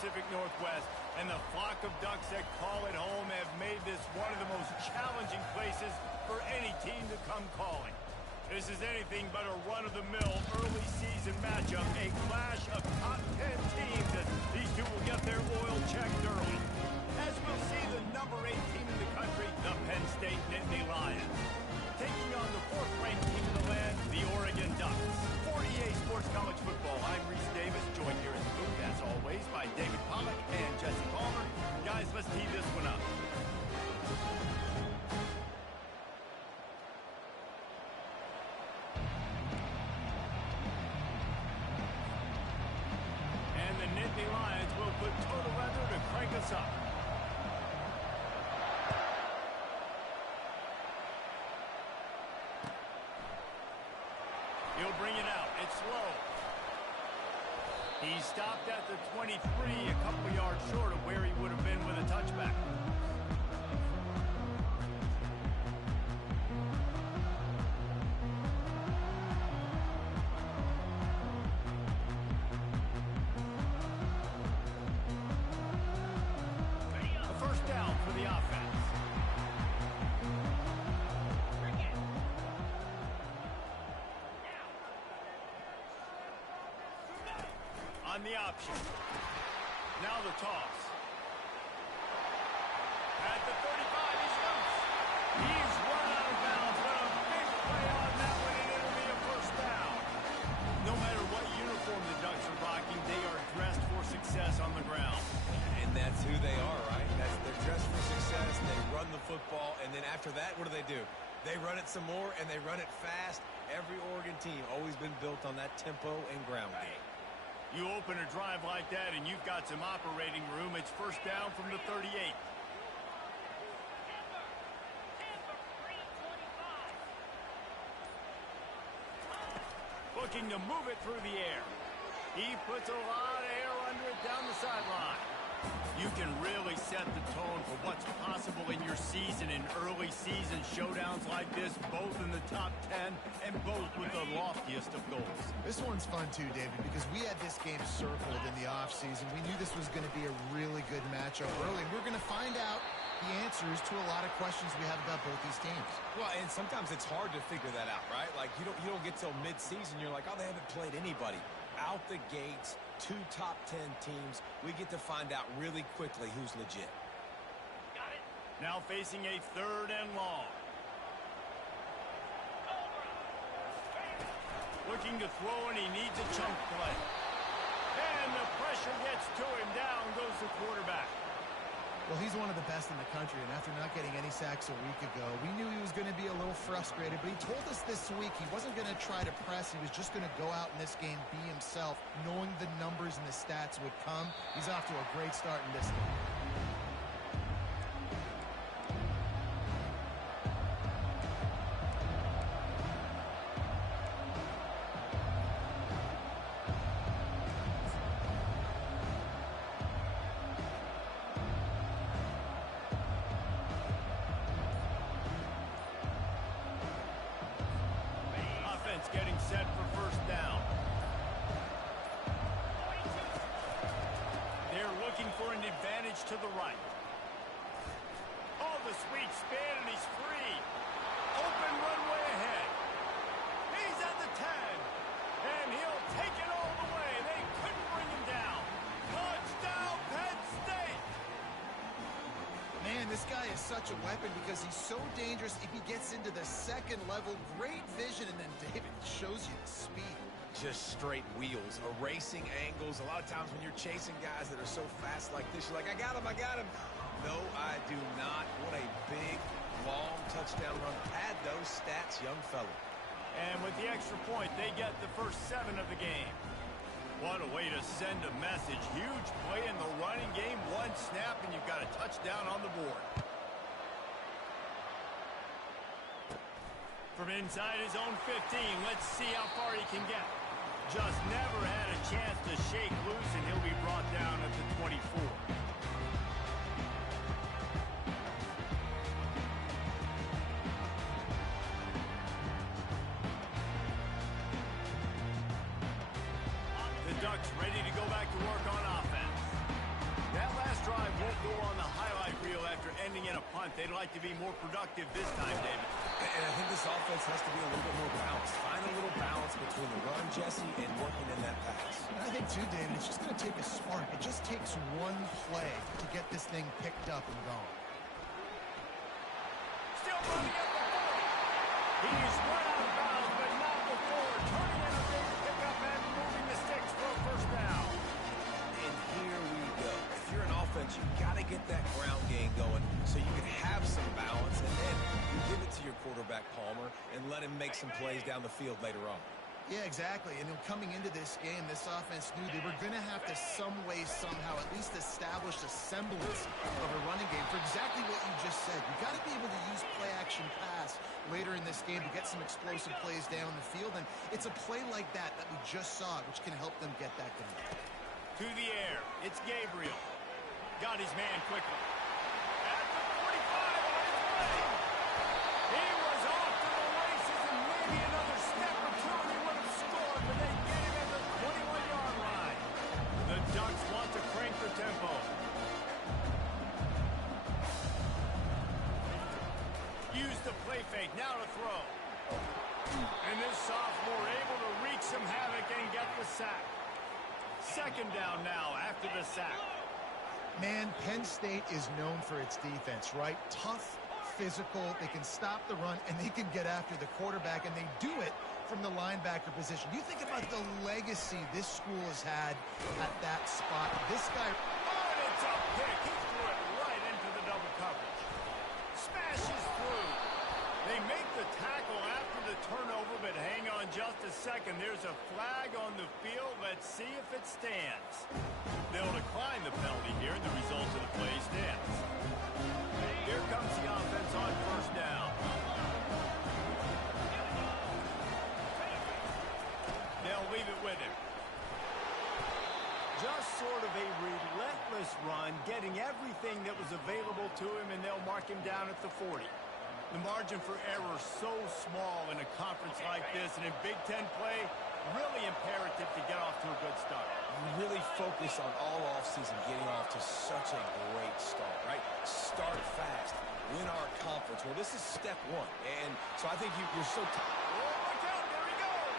Pacific Northwest, and the flock of Ducks that call it home have made this one of the most challenging places for any team to come calling. This is anything but a run-of-the-mill early season matchup, a clash of top 10 teams as these two will get their oil checked early. As we'll see the number 8 team in the country, the Penn State Nittany Lions, taking on the 4th-ranked team in the land, the Oregon Ducks. 48 Sports College Football. I'm Reese Davis, joined here in the booth, as always, by David Pollack and Jesse Palmer. Guys, let's tee this one up. And the Nittany Lions will put total weather to crank us up. He'll bring it out. It's slow. He stopped at the 23, a couple of yards short of where he would have been with a touchback. A first down for the offense. On the option. Now the toss. At the 35, he's loose. He's run out of bounds, but a big play on that one, and it'll be a first down. No matter what uniform the Ducks are rocking, they are dressed for success on the ground. And that's who they are, right? They're dressed for success. They run the football, and then after that, what do? They run it some more, and they run it fast. Every Oregon team always been built on that tempo and ground game. You open a drive like that and you've got some operating room. It's first down from the 38. Looking to move it through the air. He puts a lot of air under it down the sideline. You can really set the tone for what's possible in your season in early season showdowns like this, both in the top 10 and both with the loftiest of goals. This one's fun too, David, because we had this game circled in the offseason. We knew this was going to be a really good matchup early. We're going to find out the answers to a lot of questions we have about both these teams. Well, and sometimes it's hard to figure that out, right? Like, you don't get till mid-season, you're like, oh, they haven't played anybody. Out the gates, 2 top 10 teams, we get to find out really quickly who's legit. Got it. Now facing a 3rd and long. Looking to throw, and he needs a chunk play. And the pressure gets to him. Down goes the quarterback. Well, he's one of the best in the country, and after not getting any sacks a week ago, we knew he was going to be a little frustrated, but he told us this week he wasn't going to try to press. He was just going to go out in this game, be himself, knowing the numbers and the stats would come. He's off to a great start in this game. Getting set for first down. They're looking for an advantage to the right. Oh, the sweet spin, and he's free. Open runway ahead. He's at the 10, and he'll take it all the way. They couldn't bring him down. Touchdown, Penn State! Man, this guy is such a weapon because he's so dangerous if he gets into the second level. Great vision, and then David shows you the speed. Just straight wheels, erasing angles. A lot of times when you're chasing guys that are so fast like this, you're like, I got him. No, I do not. What a big, long touchdown run. Add those stats, young fella. And with the extra point, they get the first 7 of the game. What a way to send a message. Huge play in the running game. 1 snap, and you've got a touchdown on the board. From inside his own 15, let's see how far he can get. Just never had a chance to shake loose, and he'll be brought down at the 24. The Ducks ready to go back to work on offense. a punt. They'd like to be more productive this time, David. And I think this offense has to be a little bit more balanced. Find a little balance between the run, Jesse, and working in that pass. And I think, too, David, it's just going to take a spark. It just takes one play to get this thing picked up and going. Still running up the 40. He's run out of bounds, but not before. Turning in a big pickup and moving the sticks for a first down. And here we go. If you're an offense, you got to get that ground game going so you can have some balance, and then you give it to your quarterback, Palmer, and let him make some plays down the field later on. Yeah, exactly. And coming into this game, this offense knew they were going to have to some way, somehow, at least establish a semblance of a running game for exactly what you just said. You got to be able to use play-action pass later in this game to get some explosive plays down the field. And it's a play like that we just saw, which can help them get that going. To the air. It's Gabriel. Got his man quickly. At the 45 on his way. He was off to the races and maybe another step or two and he would have scored, but they get him at the 21-yard line. The Ducks want to crank the tempo. Use the play fake. Now to throw. And this sophomore able to wreak some havoc and get the sack. Second down now after the sack. Man, Penn State is known for its defense, right? Tough, physical, they can stop the run, and they can get after the quarterback, and they do it from the linebacker position. You think about the legacy this school has had at that spot. This guy... Oh, it's a pick. He threw it right into the double coverage. Smashes through. They make the tackle after the turnover, but hang on just a second. There's a flag on the field. Let's see if it stands. They'll decline the penalty here, and the result of the play stands. Here comes the offense on first down. They'll leave it with him. Just sort of a relentless run, getting everything that was available to him, and they'll mark him down at the 40. The margin for error so small in a conference like this, and in Big Ten play, really imperative to get off to a good start. You really focus on all offseason getting off to such a great start, right? Start fast, win our conference. Well, this is step one, and so I think you're so tired. Oh, look out, there he goes.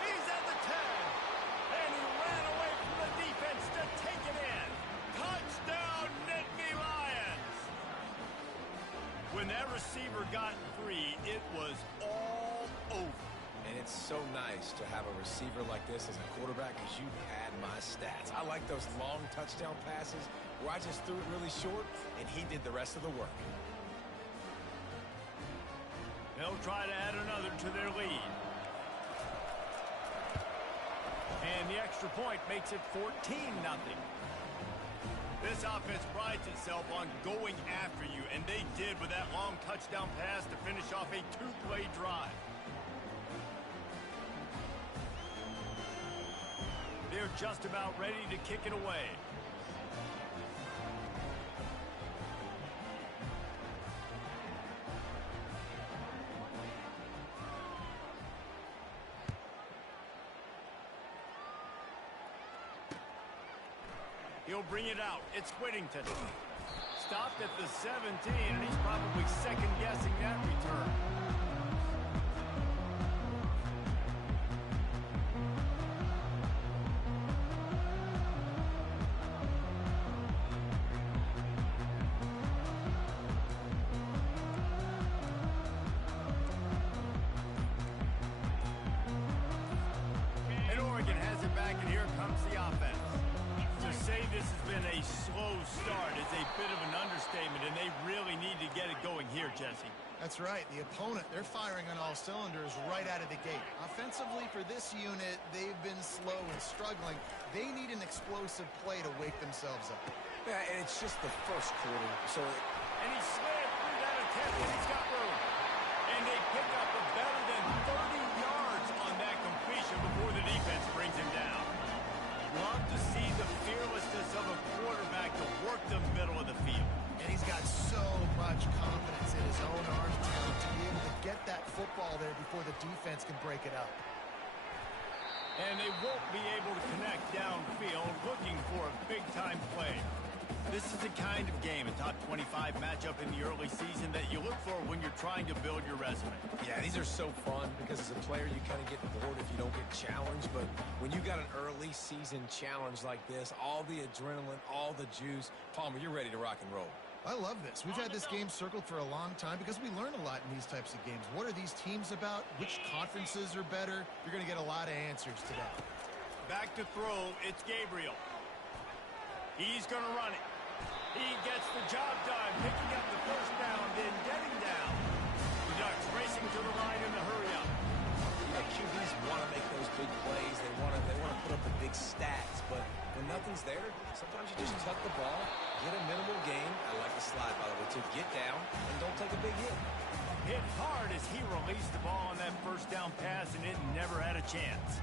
He's at the 10, and he ran away from the defense to take it in. Touchdown, Nittany Lions. When that receiver got free, it was all over. And it's so nice to have a receiver like this as a quarterback because you had my stats. I like those long touchdown passes where I just threw it really short and he did the rest of the work. They'll try to add another to their lead. And the extra point makes it 14-0. This offense prides itself on going after you, and they did with that long touchdown pass to finish off a two-play drive. They're just about ready to kick it away. He'll bring it out. It's Whittington. Stopped at the 17, and he's probably second-guessing that return. And Oregon has it back, and here comes the offense. To say this has been a slow start is a bit of an understatement, and they really need to get it going here, Jesse. That's right. The opponent, they're firing on all cylinders right out of the gate. Offensively, for this unit, they've been slow and struggling. They need an explosive play to wake themselves up. Yeah, and it's just the first quarter, so... And he slid through that attempt, and he's got room. And they pick up a better than 30 yards on that completion before the defense brings him down. Love to see the fearlessness of a quarterback to work the middle of the field. And he's got so much confidence in his own arm talent to be able to get that football there before the defense can break it up. And they won't be able to connect downfield, looking for a big-time play. This is the kind of game, a top 25 matchup in the early season, that you look for when you're trying to build your resume. Yeah, these are so fun because as a player, you kind of get bored if you don't get challenged. But when you got an early season challenge like this, all the adrenaline, all the juice, Palmer, you're ready to rock and roll. I love this. We've had this game circled for a long time because we learn a lot in these types of games. What are these teams about? Which conferences are better? You're going to get a lot of answers today. Back to throw, it's Gabriel. He's going to run it. He gets the job done, picking up the first down, then getting down. The Ducks racing to the line in the hurry-up. Yeah, QBs want to make those big plays. They want to put up the big stats. But when nothing's there, sometimes you just tuck the ball, get a minimal gain. I like the slide, by the way, to get down and don't take a big hit. Hit hard as he released the ball on that first down pass, and it never had a chance.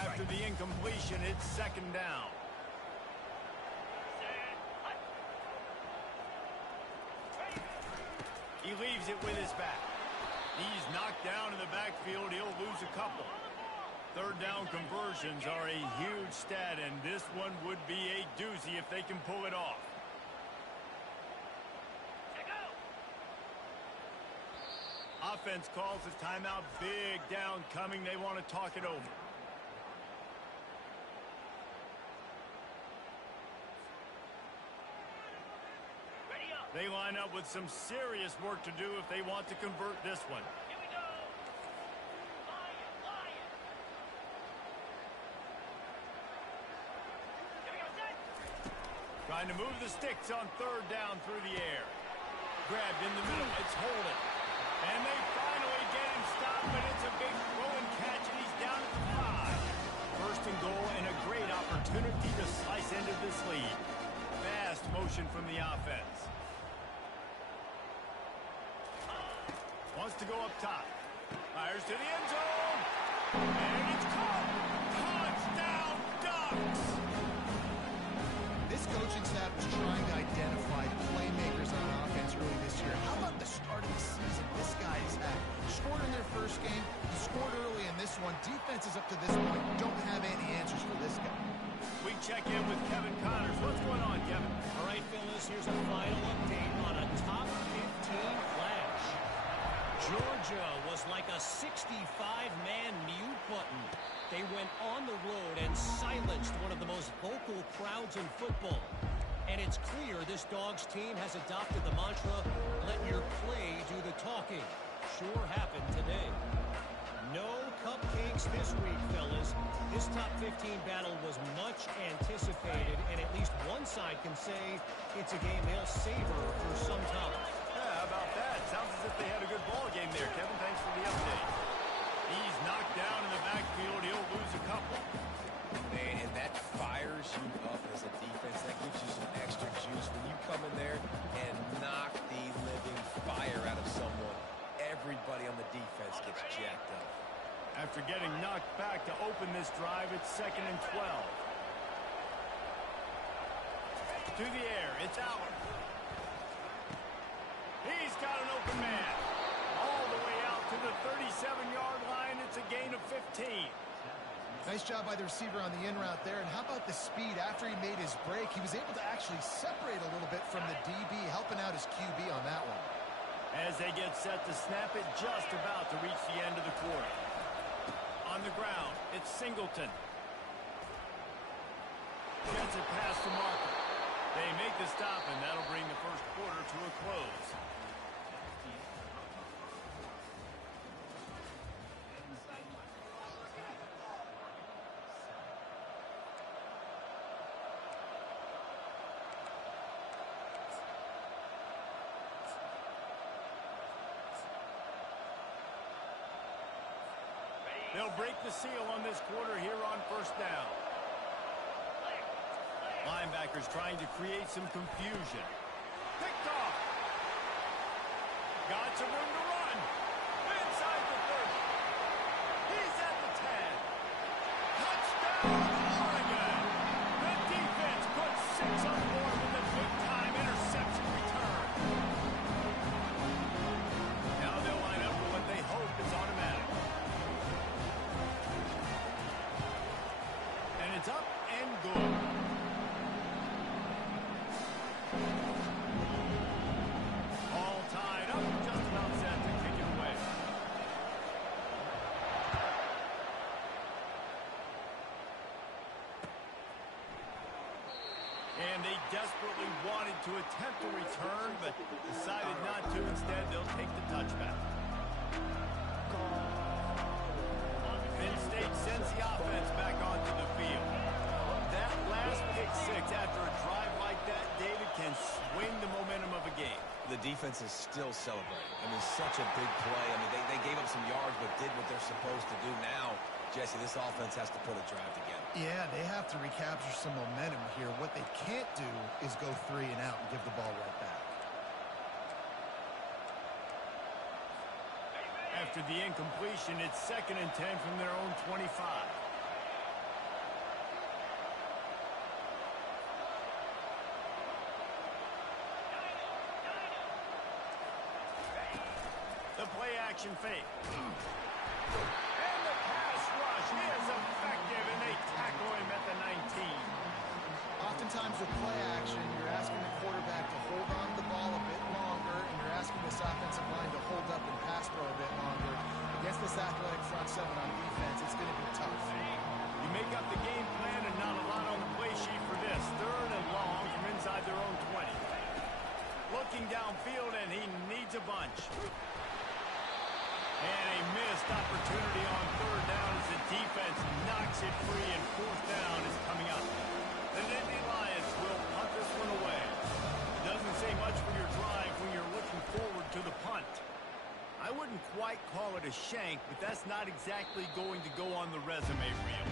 After the incompletion, it's second down. He leaves it with his back. He's knocked down in the backfield. He'll lose a couple. Third down conversions are a huge stat, and this one would be a doozy if they can pull it off. Offense calls a timeout. Big down coming. They want to talk it over. They line up with some serious work to do if they want to convert this one. Here we go. Lion. Here we go, set. Trying to move the sticks on third down through the air. Grabbed in the middle. It's holding. And they finally get him stopped, but it's a big throw and catch, and he's down at the 5. First and goal, and a great opportunity to slice into this lead. Fast motion from the offense. Wants to go up top. Fires to the end zone. And it's caught. Touchdown, Ducks! This coaching staff was trying to identify playmakers on offense early this year. How about the start of the season this guy has had? Scored in their first game. He scored early in this one. Defenses up to this point don't have any answers for this guy. We check in with Kevin Connors. What's going on, Kevin? All right, fellas, here's a final update on a top 15 flash. Georgia was like a 65-man mute button. They went on the road and silenced one of the most vocal crowds in football. And it's clear this Dogs team has adopted the mantra, let your play do the talking. Sure happened today. No cupcakes this week, fellas. This top 15 battle was much anticipated, and at least one side can say it's a game they'll savor for some time. Yeah, how about that? Sounds as if they had a good ball game there, Kevin. Thanks for the update. He's knocked down in the backfield. He'll lose a couple. Man, and that fires you up as a defense. That gives you some extra juice when you come in there and knock the living fire out of someone. Everybody on the defense gets jacked up. After getting knocked back to open this drive, it's second and 12. To the air, it's Allen. He's got an open man. All the way out to the 37-yard line. It's a gain of 15. Nice job by the receiver on the in route there. And how about the speed after he made his break? He was able to actually separate a little bit from the DB, helping out his QB on that one. As they get set to snap it, just about to reach the end of the quarter. On the ground, it's Singleton. Gets it past the marker. They make the stop, and that'll bring the first quarter to a close. They'll break the seal on this quarter here on first down. Linebackers trying to create some confusion. Picked off. Got some room to run. Inside the 30. He's at the 10. Touchdown, Oregon. The defense puts 6 on board with a big-time interception return. Now they'll line up for what they hope is automatic. And it's up and good. And they desperately wanted to attempt a return, but decided not to. Instead, they'll take the touchback. Penn State sends the offense back onto the field. That last pick six after a drive like that, David, can swing the momentum of a game. The defense is still celebrating. I mean, such a big play. I mean, they gave up some yards but did what they're supposed to do. Now, Jesse, this offense has to put a drive together. Yeah, they have to recapture some momentum here. What they can't do is go 3 and out and give the ball right back. After the incompletion, it's 2nd and 10 from their own 25. The play-action fake. And the pass rush is effective, and they tackle him at the 19. Oftentimes with play action, you're asking the quarterback to hold on to the ball a bit longer, and you're asking this offensive line to hold up and pass pro a bit longer. Against this athletic front seven on defense, it's going to be tough. You make up the game plan and not a lot on the play sheet for this. 3rd and long from inside their own 20. Looking downfield, and he needs a bunch. And a missed opportunity on 3rd down as the defense knocks it free, and 4th down is coming up. The Nittany Lions will punt this one away. Doesn't say much for your drive when you're looking forward to the punt. I wouldn't quite call it a shank, but that's not exactly going to go on the resume reel.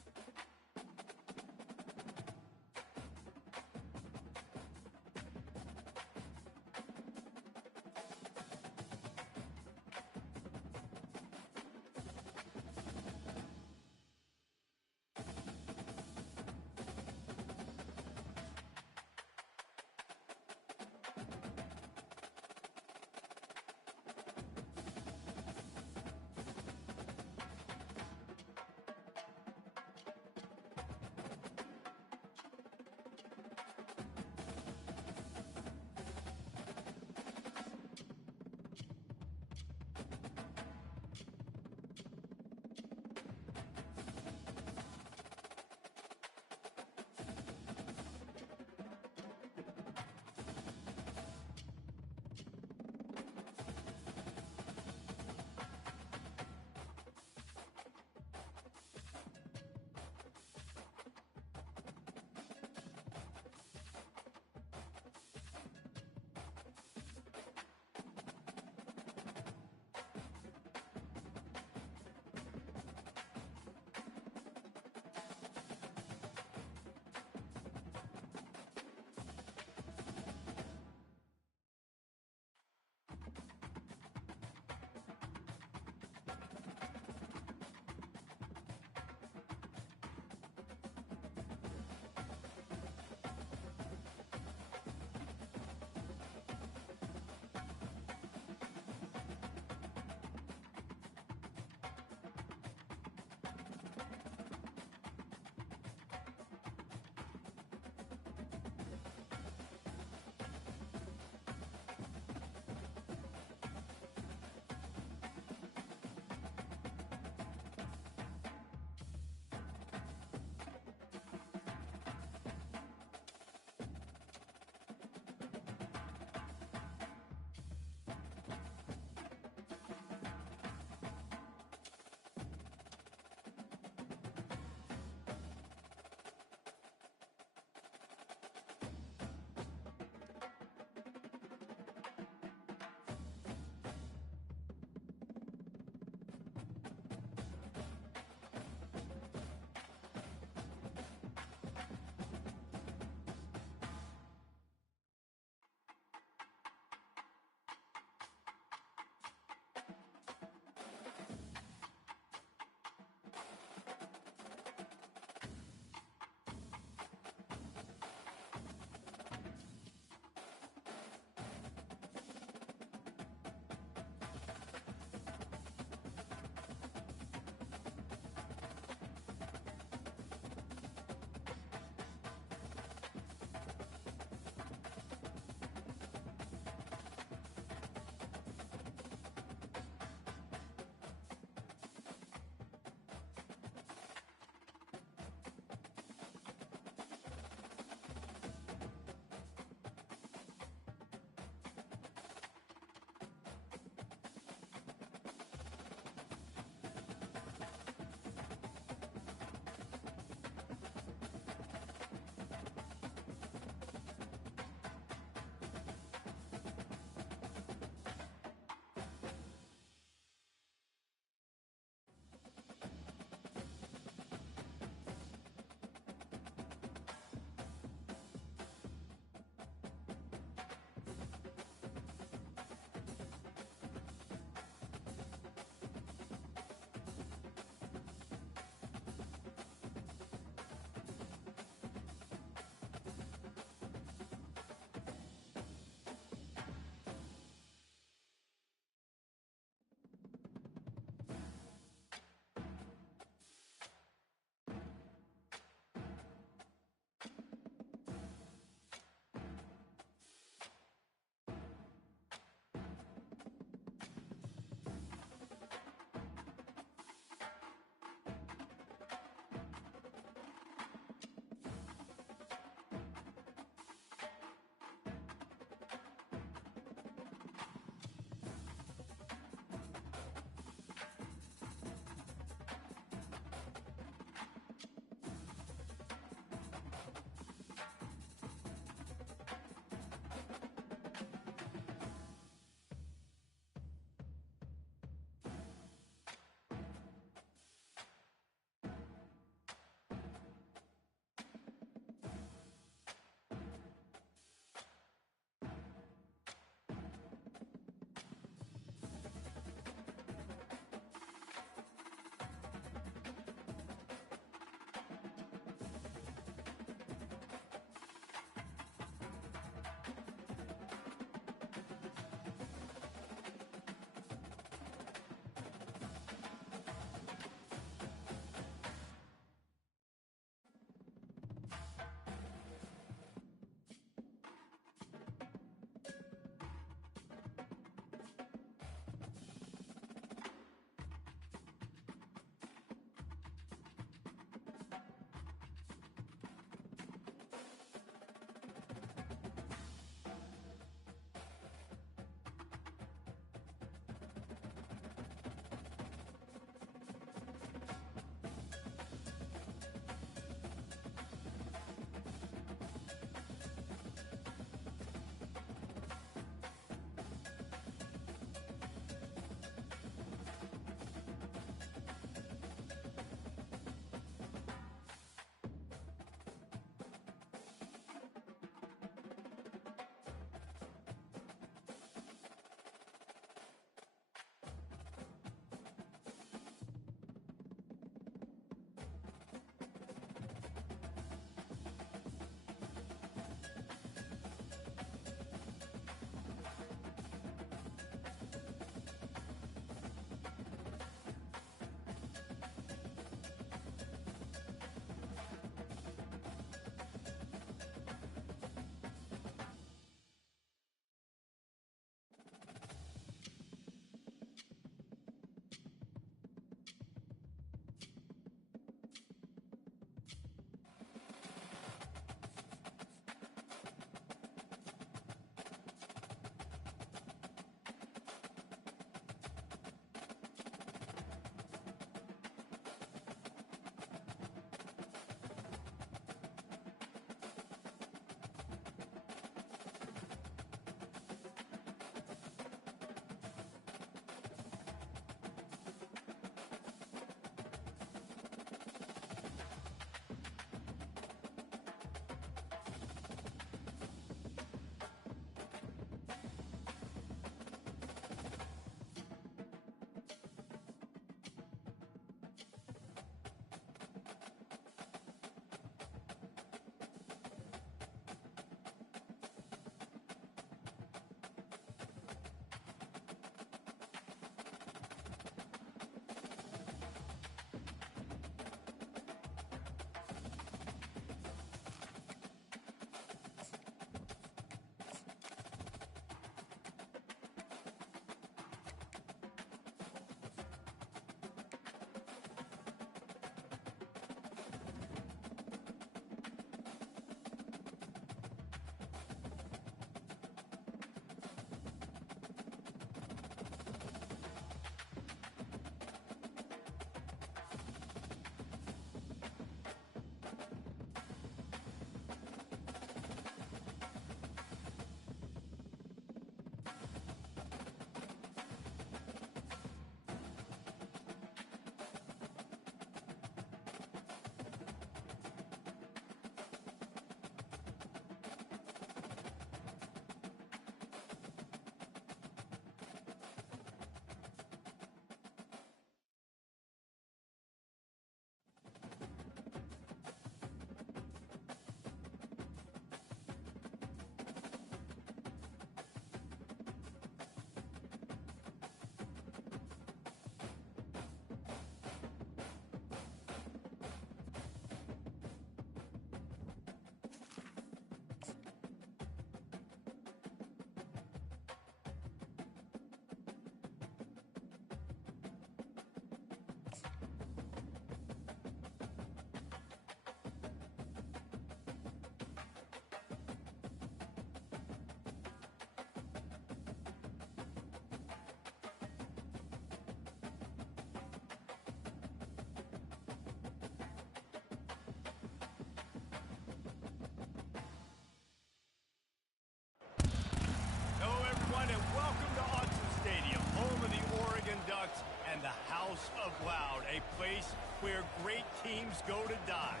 and the House of Loud, a place where great teams go to die.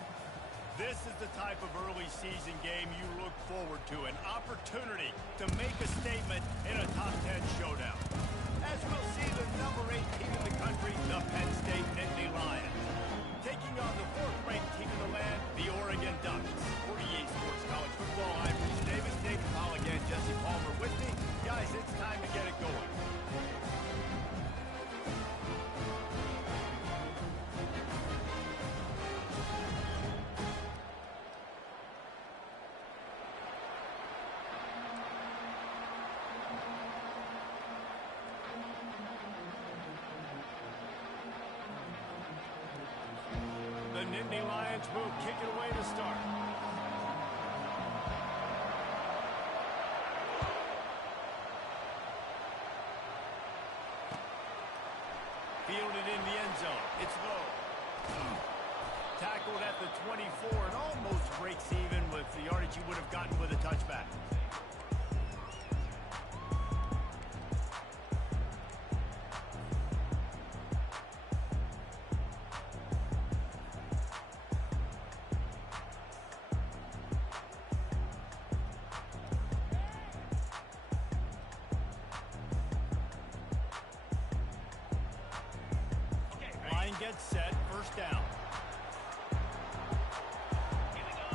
This is the type of early season game you look forward to, an opportunity to make a statement in a top 10 showdown. As we'll see the number 8 team in the country, the Penn State Nittany Lions, taking on the 4th-ranked team in the land, the Oregon Ducks. For EA Sports College Football, I'm Bruce Davis. David Paul again, Jesse Palmer with me. Guys, it's time to get it going. The Nittany Lions will kick it away to start. Fielded in the end zone. It's low. Tackled at the 24 and almost breaks even with the yardage you would have gotten with a touchback. Gets set, first down. Here we go.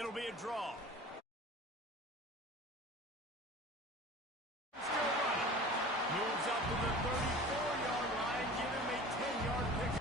It'll be a draw. Still running. Moves up to the 34-yard line. Give him a 10-yard pick.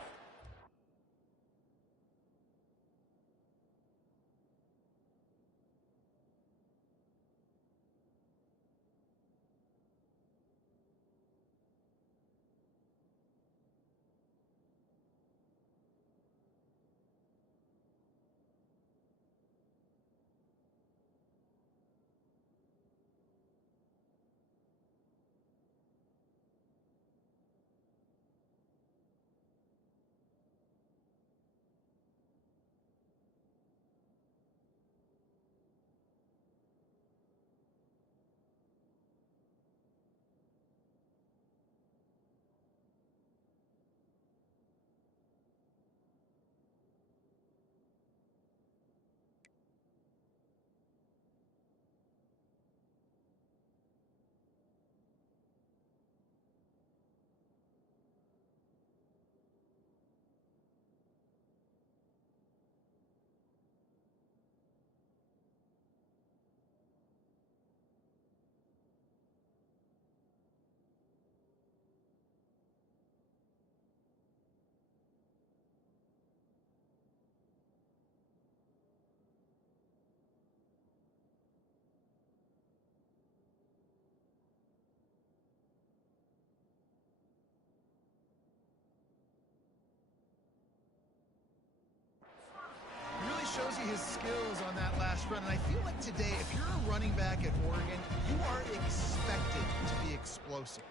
Shows you his skills on that last run, and I feel like today, if you're a running back at Oregon, you are expected to be explosive.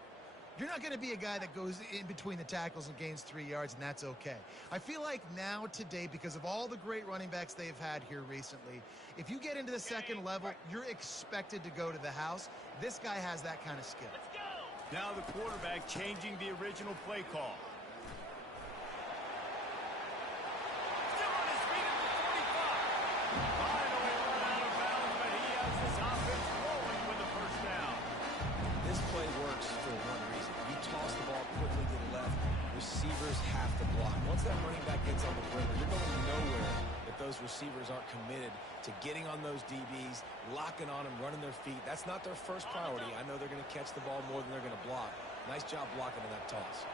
You're not going to be a guy that goes in between the tackles and gains 3 yards, and that's okay. I feel like now today, because of all the great running backs they've had here recently, if you get into the second level, you're expected to go to the house. This guy has that kind of skill. Let's go. Now the quarterback changing the original play call. Finally run out of bounds, but he has this offense rolling with the first down. This play works for one reason. You toss the ball quickly to the left, receivers have to block. Once that running back gets on the perimeter, you're going nowhere if those receivers aren't committed to getting on those DBs, locking on them, running their feet. That's not their first priority. I know they're going to catch the ball more than they're going to block. Nice job blocking in that toss.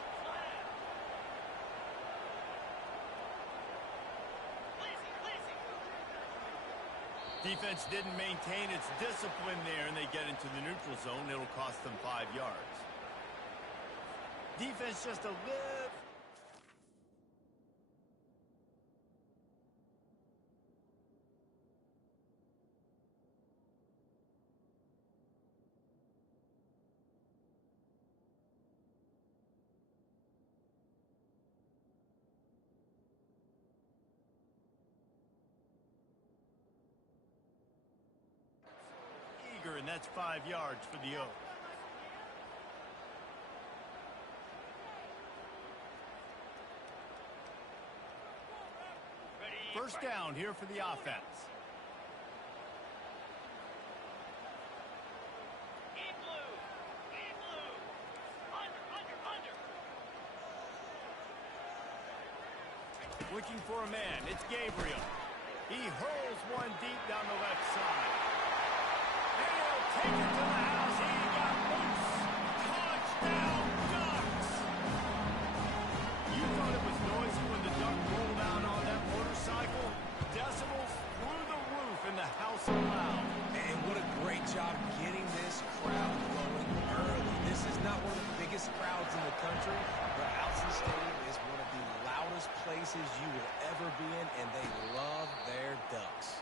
Defense didn't maintain its discipline there, and they get into the neutral zone. It'll cost them 5 yards. Defense just a little... that's 5 yards for the Oaks. First down here for the offense. Looking for a man. It's Gabriel. He hurls one deep down the left side. And he'll take it to the house. He got loose. Touchdown, Ducks! You thought it was noisy when the Duck rolled out on that motorcycle? Decibels through the roof in the house of loud. And what a great job getting this crowd going early. This is not one of the biggest crowds in the country, but Alson Stadium is one of the loudest places you will ever be in, and they love their Ducks.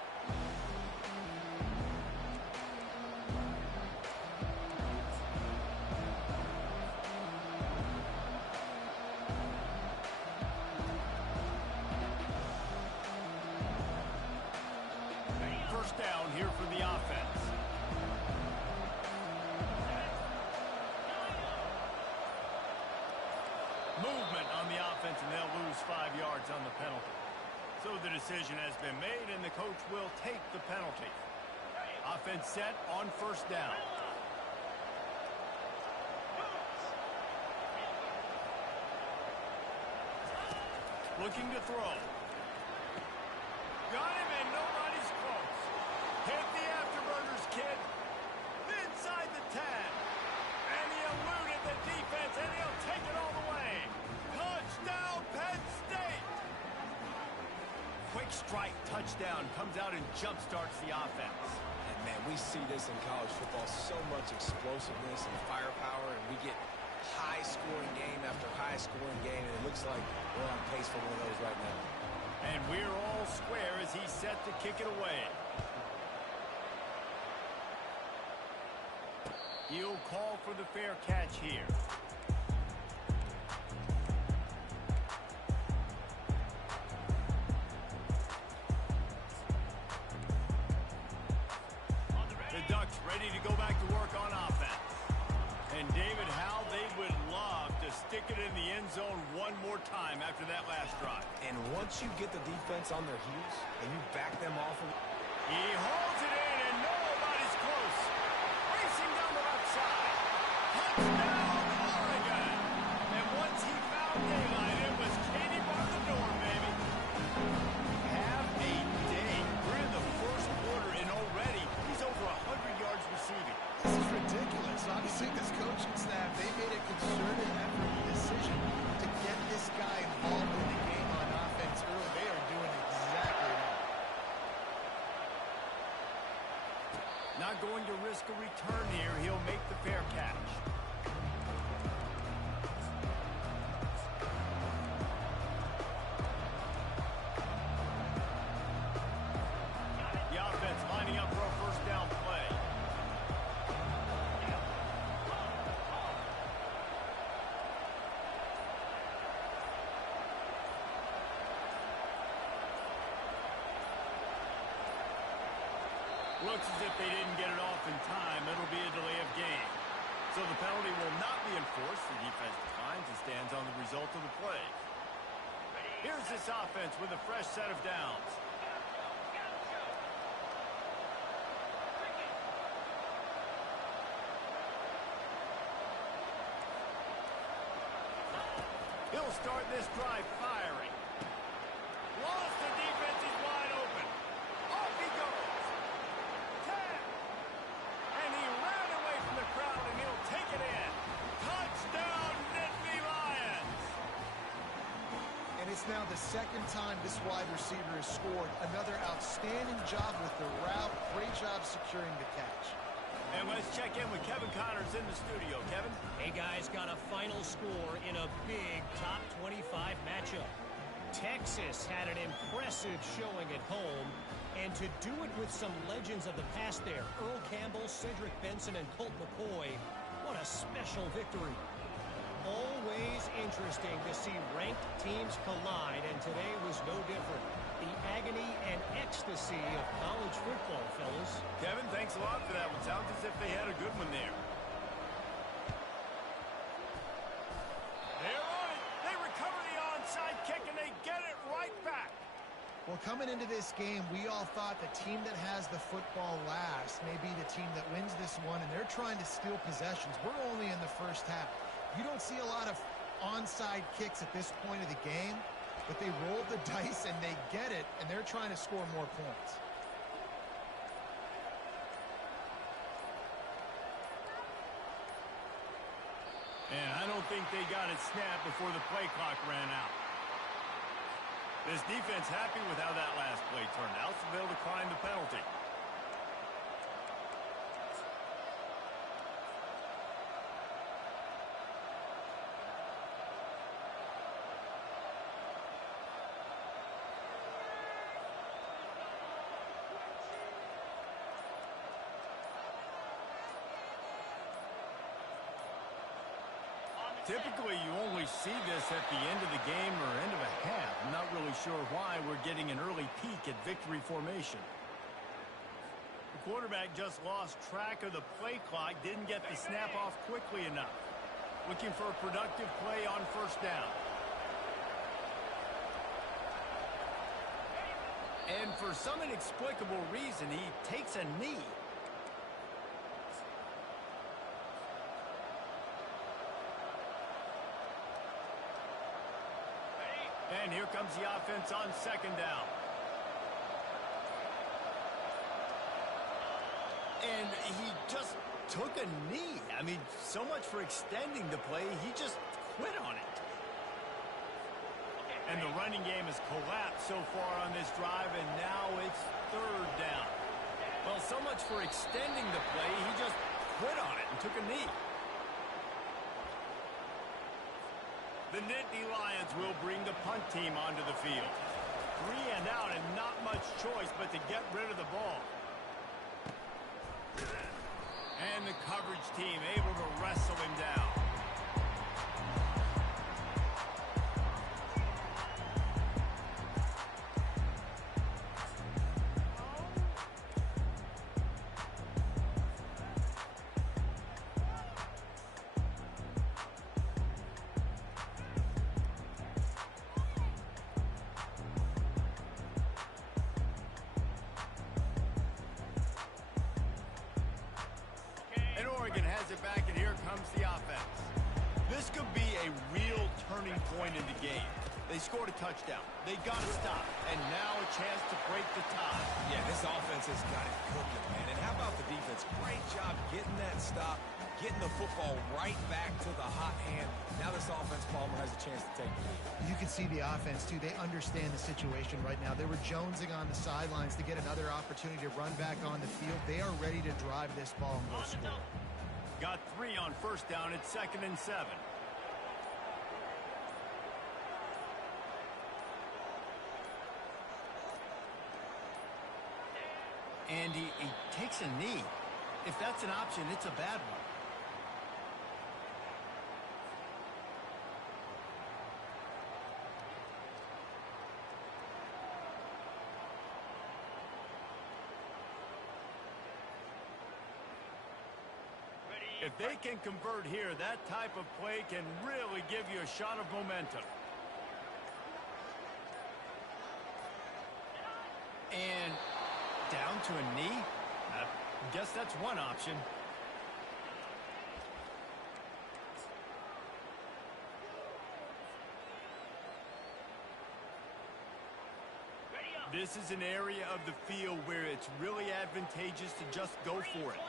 First down here for the offense. Movement on the offense, and they'll lose 5 yards on the penalty. So the decision has been made, and the coach will take the penalty. Offense set on first down. Looking to throw. Got him, and nobody's close. Hit the afterburners, kid. Inside the 10. And he eluded the defense, and he'll take it all the way. Touchdown, Penn State! Quick strike touchdown comes out and jump-starts the offense. And, man, we see this in college football, so much explosiveness and firepower, and we get high-scoring game after high-scoring game, and it looks like we're on pace for one of those right now. And we're all square as he's set to kick it away. He'll call for the fair catch here. The Ducks ready to go back to work on offense. And David, how they would love to stick it in the end zone one more time after that last drive. And once you get the defense on their heels and you back them off, He holds it in, and nobody's close. Racing down the left side. Touchdown, Oregon! And once he found daylight, it was Katie bar the door, baby. Have a day. We're in the first quarter, and already he's over 100 yards receiving. This is ridiculous. Obviously, this coaching staff, they made a concerted effort and decision to get this guy involved in the game on offense early. They are doing exactly that. Not going to risk a return here. He'll make the fair catch. The offense lining up for a first down play. Looks as if they didn't get it off in time. It'll be a delay of game. So the penalty will not be enforced. The defense declines and stands on the result of the play. Here's this offense with a fresh set of downs. He'll start this drive firing. Lost the defense. He's wide open. Off he goes. 10. And he ran away from the crowd, and he'll take it in. Touchdown, Nittany Lions. And it's now the second time this wide receiver has scored. Another outstanding job with the route. Great job securing the catch. And let's check in with Kevin Connors in the studio. Kevin? Hey, guys, got a final score in a big top 25 matchup. Texas had an impressive showing at home, and to do it with some legends of the past there, Earl Campbell, Cedric Benson, and Colt McCoy, what a special victory. Always interesting to see ranked teams collide, and today was no different. The agony and ecstasy of college football, fellas. Kevin, thanks a lot for that one. Sounds as if they had a good one there. They're on it. They recover the onside kick, and they get it right back. Well, coming into this game, we all thought the team that has the football last may be the team that wins this one, and they're trying to steal possessions. We're only in the first half. You don't see a lot of onside kicks at this point of the game, but they rolled the dice and they get it, and they're trying to score more points. And I don't think they got it snapped before the play clock ran out. This defense happy with how that last play turned out, so they'll decline the penalty. Typically, you only see this at the end of the game or end of a half. I'm not really sure why we're getting an early peek at victory formation. The quarterback just lost track of the play clock, didn't get the snap off quickly enough. Looking for a productive play on first down. And for some inexplicable reason, he takes a knee. And here comes the offense on second down. And he just took a knee. I mean, so much for extending the play. He just quit on it. And the running game has collapsed so far on this drive, and now it's third down. Well, so much for extending the play. He just quit on it and took a knee. The Nittany Lions will bring the punt team onto the field. 3 and out and not much choice but to get rid of the ball. And the coverage team able to wrestle him down. Has it back, and here comes the offense. This could be a real turning point in the game. They scored a touchdown. They got a stop, and now a chance to break the tie. Yeah, this offense has got it cooking, man. And how about the defense? Great job getting that stop, getting the football right back to the hot hand. Now this offense, Palmer, has a chance to take the lead. You can see the offense, too. They understand the situation right now. They were jonesing on the sidelines to get another opportunity to run back on the field. They are ready to drive this ball and go score. Got 3 on first down at 2nd and 7. And he takes a knee. If that's an option, it's a bad one. If they can convert here, that type of play can really give you a shot of momentum. And down to a knee? I guess that's one option. This is an area of the field where it's really advantageous to just go for it.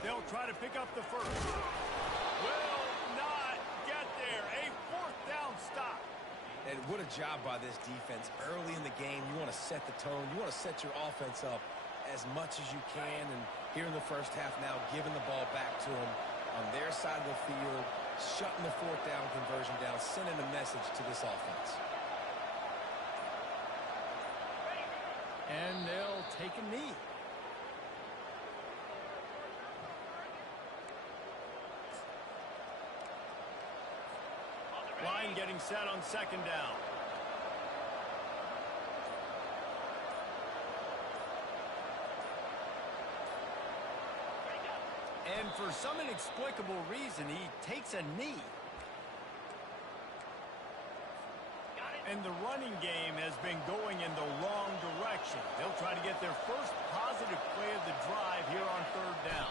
They'll try to pick up the first. Will not get there. A 4th down stop. And what a job by this defense. Early in the game, you want to set the tone. You want to set your offense up as much as you can. And here in the first half now, giving the ball back to them on their side of the field, shutting the 4th down conversion down, sending a message to this offense. And they'll take a knee. Line getting set on 2nd down. And for some inexplicable reason, he takes a knee. And the running game has been going in the wrong direction. They'll try to get their first positive play of the drive here on third down.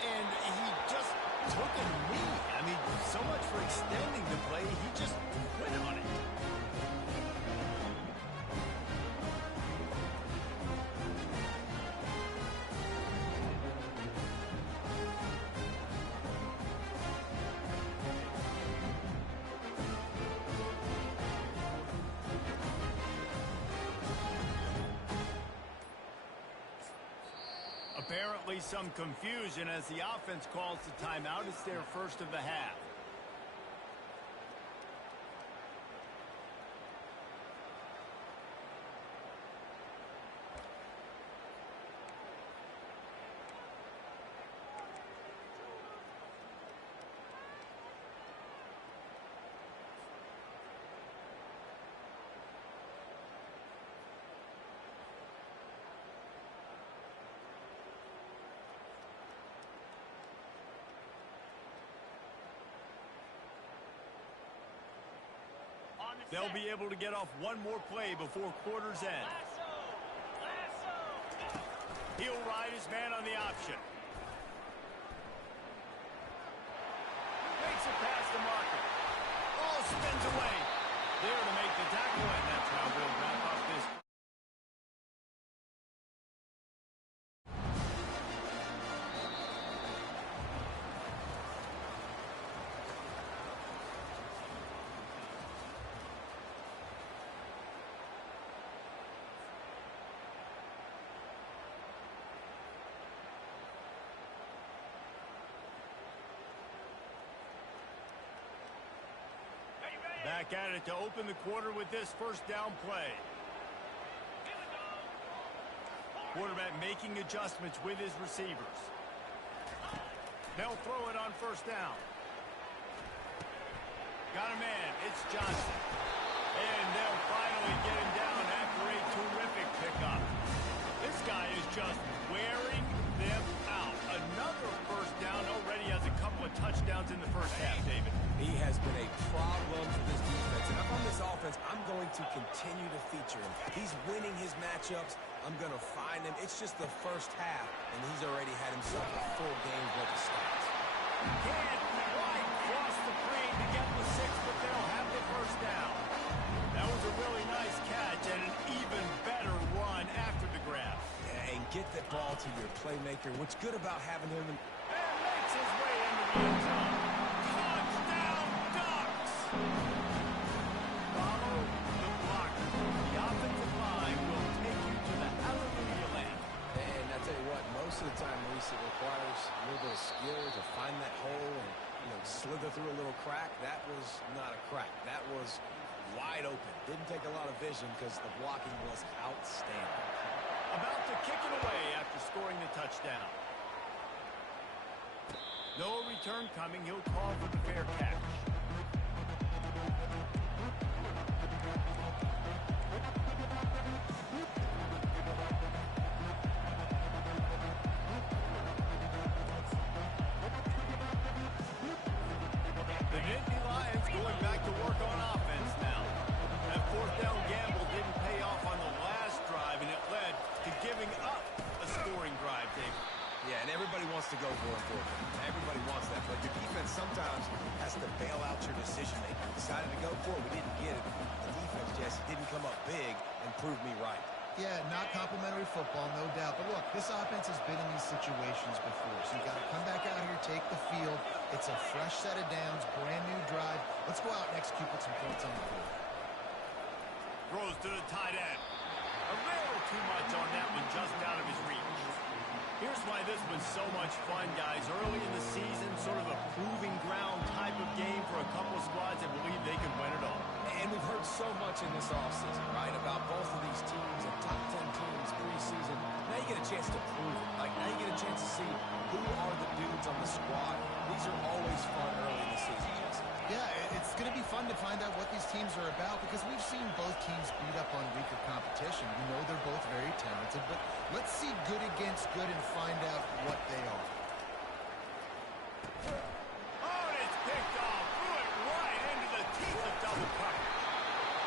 And he just took a knee. I mean, so much for extending the play. He just quit on it. Apparently some confusion as the offense calls the timeout. It's their first of the half. They'll be able to get off one more play before quarter's end. He'll ride his man on the option. Makes it past the marker. Ball spins away. There to make the tackle, and that's how we'll wrap up this. Back at it to open the quarter with this first down play. Quarterback making adjustments with his receivers. They'll throw it on first down. Got a man. It's Johnson. And they'll finally get him down after a terrific pickup. This guy is just wearing them out. Another first down, already has a couple of touchdowns in the first half, David. He has been a problem for this defense. And if I'm this offense, I'm going to continue to feature him. He's winning his matchups. I'm going to find him. It's just the first half, and he's already had himself a full game's worth of stats. Can't quite cross the plane to get the 6, but they'll have the first down. That was a really nice catch and an even better run after the grab. Yeah, and get the ball to your playmaker. What's good about having him and makes his way into the end zone. Touchdown, Ducks! Follow the blocker. The offensive line will take you to the hallelujah land. And I tell you what, most of the time, Reese, it requires a little bit of skill to find that hole and, slither through a little crack. That was not a crack. That was wide open. Didn't take a lot of vision because the blocking was outstanding. About to kick it away after scoring the touchdown. No return coming. He'll call for the fair catch. The Nittany Lions going back to work on offense now. That fourth down gamble didn't pay off on the last drive, and it led to giving up a scoring drive, David. Yeah, and everybody wants to go for it. Everybody wants that, but your defense sometimes has to bail out your decision-making. Decided to go for it, we didn't get it. The defense, Jesse, didn't come up big and prove me right. Yeah, not complimentary football, no doubt. But look, this offense has been in these situations before, so you got to come back out here, take the field. It's a fresh set of downs, brand new drive. Let's go out and execute with some points on the board. Throws to the tight end. A little too much on that one, just out of his reach. Here's why this was so much fun, guys. Early in the season, sort of a proving ground type of game for a couple of squads that believe they can win it all. And we've heard so much in this offseason, right, about both of these teams and top 10 teams preseason. Now you get a chance to prove it. Like, now you get a chance to see who are the dudes on the squad. These are always fun early in the season, Jesse. Yeah, it's going to be fun to find out what these teams are about because we've seen both teams beat up on weaker competition. We know they're both very talented, but let's see good against good and find out what they are. Oh, and it's picked off. Threw it right into the teeth of double cover.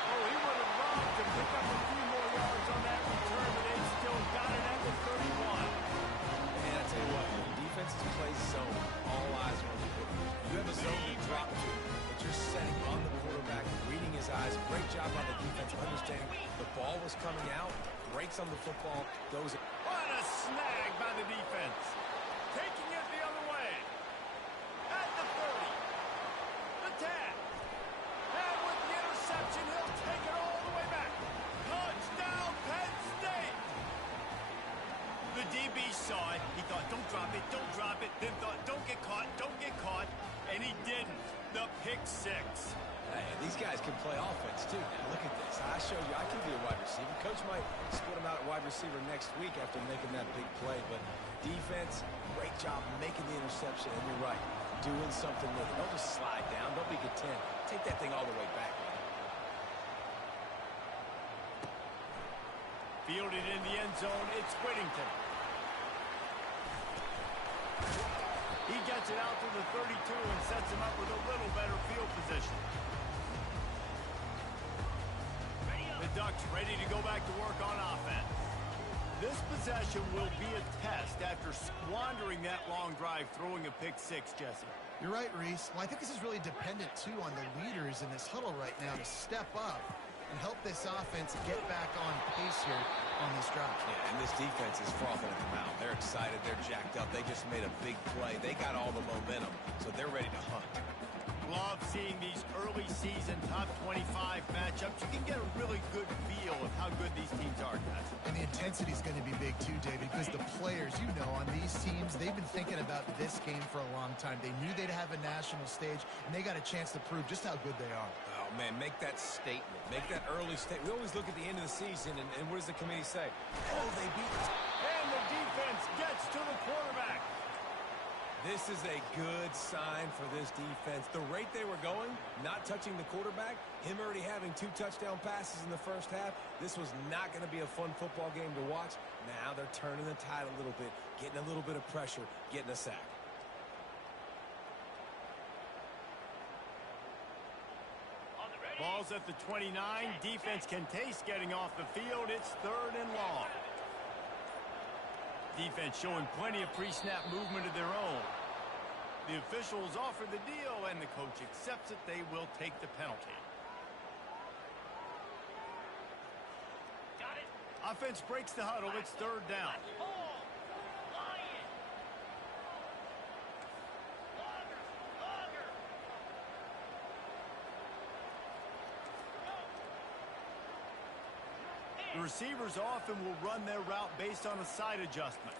Oh, he would have loved to pick up a few more yards on that return, but they still got it at the 31. And I tell you what, when the defenses play zone, all eyes are on the quarterback. You have a zone to drop to, but you're setting on the quarterback, reading his eyes. Great job on the defense, understanding the ball was coming out, breaks on the football, goes. What a snag by the defense. Taking it the other way. At the 30. The tag. And with the interception, he'll take it all the way back. Touchdown, Penn State. The DB saw it. He thought, don't drop it, don't drop it. Then thought, don't get caught, don't get caught. And he didn't. The pick six. Hey, these guys can play offense, too. Now, look at this. I showed you I can be a wide receiver. Coach might split him out at wide receiver next week after making that big play. But defense, great job making the interception. And you're right, doing something with it. Don't just slide down. Don't be content. Take that thing all the way back, man. Fielded in the end zone, it's Whittington. He gets it out to the 32 and sets him up with a little better field position. The Ducks ready to go back to work on offense. This possession will be a test after squandering that long drive, throwing a pick six, Jesse. You're right, Reese. Well, I think this is really dependent, too, on the leaders in this huddle right now to step up and help this offense get back on pace here on this drive. Yeah, and this defense is frothing at the mouth. They're excited. They're jacked up. They just made a big play. They got all the momentum, so they're ready to hunt. Love seeing these early season top 25 matchups. You can get a really good feel of how good these teams are, guys. And the intensity is going to be big too, David, because the players, you know, on these teams, they've been thinking about this game for a long time. They knew they'd have a national stage, and they got a chance to prove just how good they are. Oh, man, make that statement. Make that early statement. We always look at the end of the season, and what does the committee say? Oh, they beat us. And the defense gets to the quarterback. This is a good sign for this defense. The rate they were going, not touching the quarterback, him already having 2 touchdown passes in the first half, this was not going to be a fun football game to watch. Now they're turning the tide a little bit, getting a little bit of pressure, getting a sack. Ball's at the 29. Defense can taste getting off the field. It's 3rd and long. Defense showing plenty of pre-snap movement of their own. The officials offer the deal, and the coach accepts it. They will take the penalty. Got it. Offense breaks the huddle. It's 3rd down. The receivers often will run their route based on a side adjustment.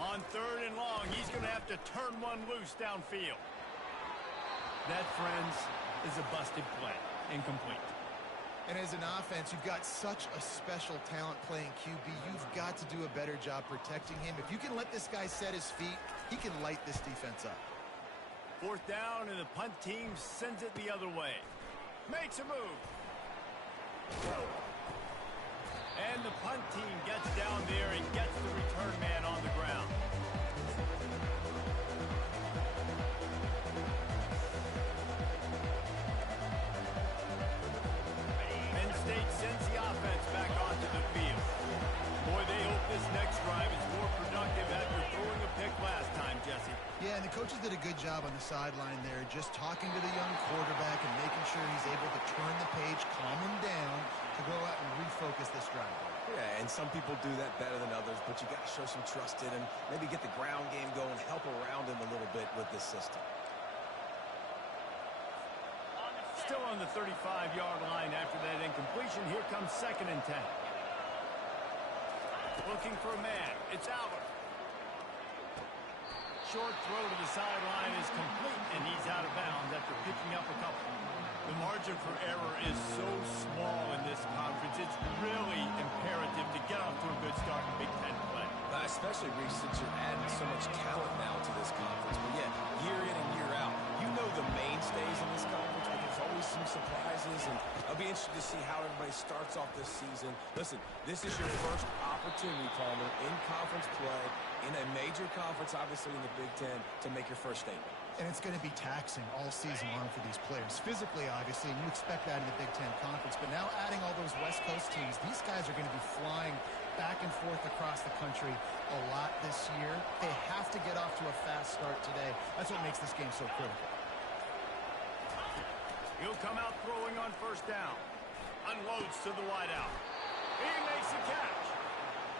On 3rd and long, he's going to have to turn one loose downfield. That, friends, is a busted play. Incomplete. And as an offense, you've got such a special talent playing QB. You've got to do a better job protecting him. If you can let this guy set his feet, he can light this defense up. 4th down, and the punt team sends it the other way. Makes a move. And the punt team gets down there and gets the return man on the ground. Penn State sends the offense back onto the field. Boy, they hope this next drive is more productive after throwing a pick last time, Jesse. Yeah, and the coaches did a good job on the sideline there, just talking to the young quarterback and making sure he's able to turn the page, calm him down, to go out and refocus this drive. Yeah, and some people do that better than others, but you got to show some trust in him, maybe get the ground game going, help around him a little bit with this system. Still on the 35-yard line after that incompletion. Here comes 2nd and 10. Looking for a man. It's Albert. Short throw to the sideline is complete, and he's out of bounds after picking up a couple. The margin for error is so small in this conference. It's really imperative to get off to a good start in Big Ten play. Especially, Reece, since you're adding so much talent now to this conference. But yeah, year in and year out, you know the mainstays in this conference, but there's always some surprises, and I'll be interested to see how everybody starts off this season. Listen, this is your first opportunity, Palmer, in conference play, in a major conference, obviously in the Big Ten, to make your first statement. And it's going to be taxing all season long for these players. Physically, obviously, and you expect that in the Big Ten Conference. But now adding all those West Coast teams, these guys are going to be flying back and forth across the country a lot this year. They have to get off to a fast start today. That's what makes this game so critical. He'll come out throwing on first down. Unloads to the wideout. He makes the catch.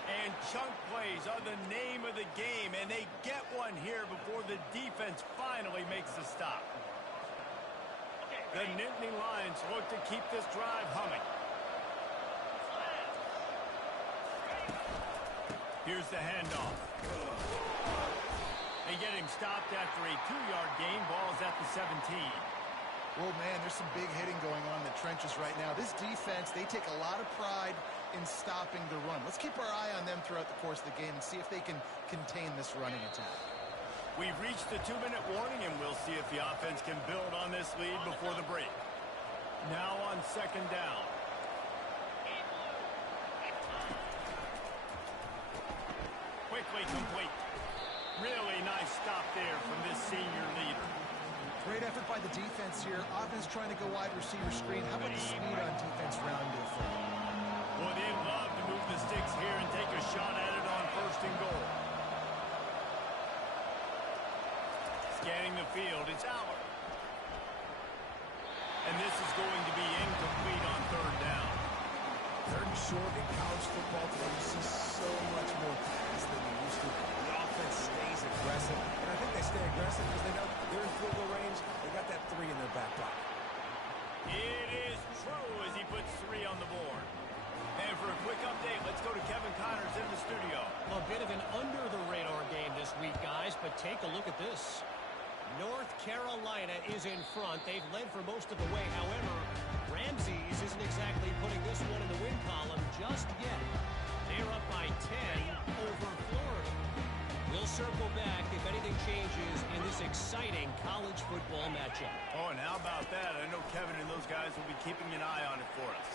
And chunk plays are the name of the game, and they get one here before the defense finally makes the stop. The Nittany Lions look to keep this drive humming. Here's the handoff. They get him stopped after a 2-yard gain. Ball's at the 17. Well, man, there's some big hitting going on in the trenches right now. This defense, they take a lot of pride in stopping the run. Let's keep our eye on them throughout the course of the game and see if they can contain this running attack. We've reached the 2-minute warning, and we'll see if the offense can build on this lead before the break. Now on second down. Quickly complete. Really nice stop there from this senior leader. Great effort by the defense here. Offense trying to go wide receiver screen. How about the speed on defense rounded for them? Well, they'd love to move the sticks here and take a shot at it on first and goal. Scanning the field, it's Albert. And this is going to be incomplete on third down. Third and short in college football today, you see so much more pass than you used to. The offense stays aggressive, and I think they stay aggressive because they know they're in field goal range. They got that 3 in their back pocket. It is true as he puts 3 on the board. And for a quick update, let's go to Kevin Connors in the studio. A bit of an under-the-radar game this week, guys, but take a look at this. North Carolina is in front. They've led for most of the way. However, Ramses isn't exactly putting this one in the win column just yet. They're up by 10 over Florida. We'll circle back if anything changes in this exciting college football matchup. Oh, and how about that? I know Kevin and those guys will be keeping an eye on it for us.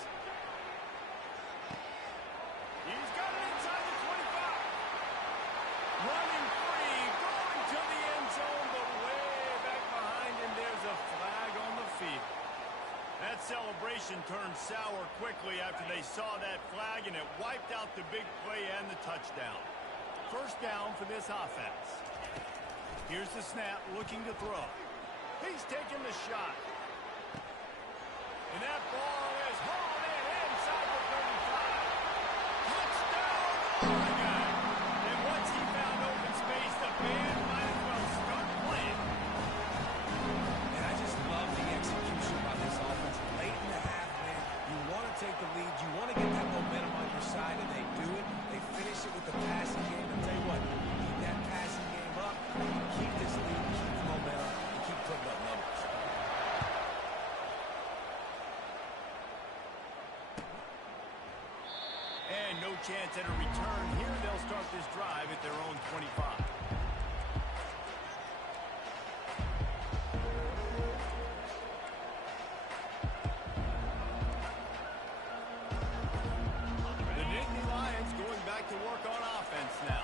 He's got it inside the 25. Running free, going to the end zone, but way back behind him, there's a flag on the field. That celebration turned sour quickly after they saw that flag, and it wiped out the big play and the touchdown. First down for this offense. Here's the snap, looking to throw. He's taking the shot. And that ball is hauled in inside the 35. Touchdown, Oregon! And once he found open space, the band might as well start playing. And I just love the execution by this offense. Late in the half, man, you want to take the lead. You want to get that momentum on your side, and they do it. They finish it with the passing game. I'll tell you what, keep that passing game up, keep this lead, keep the momentum, and keep putting up numbers. And no chance at a return here. They'll start this drive at their own 25. The Nittany Lions going back to work on offense now.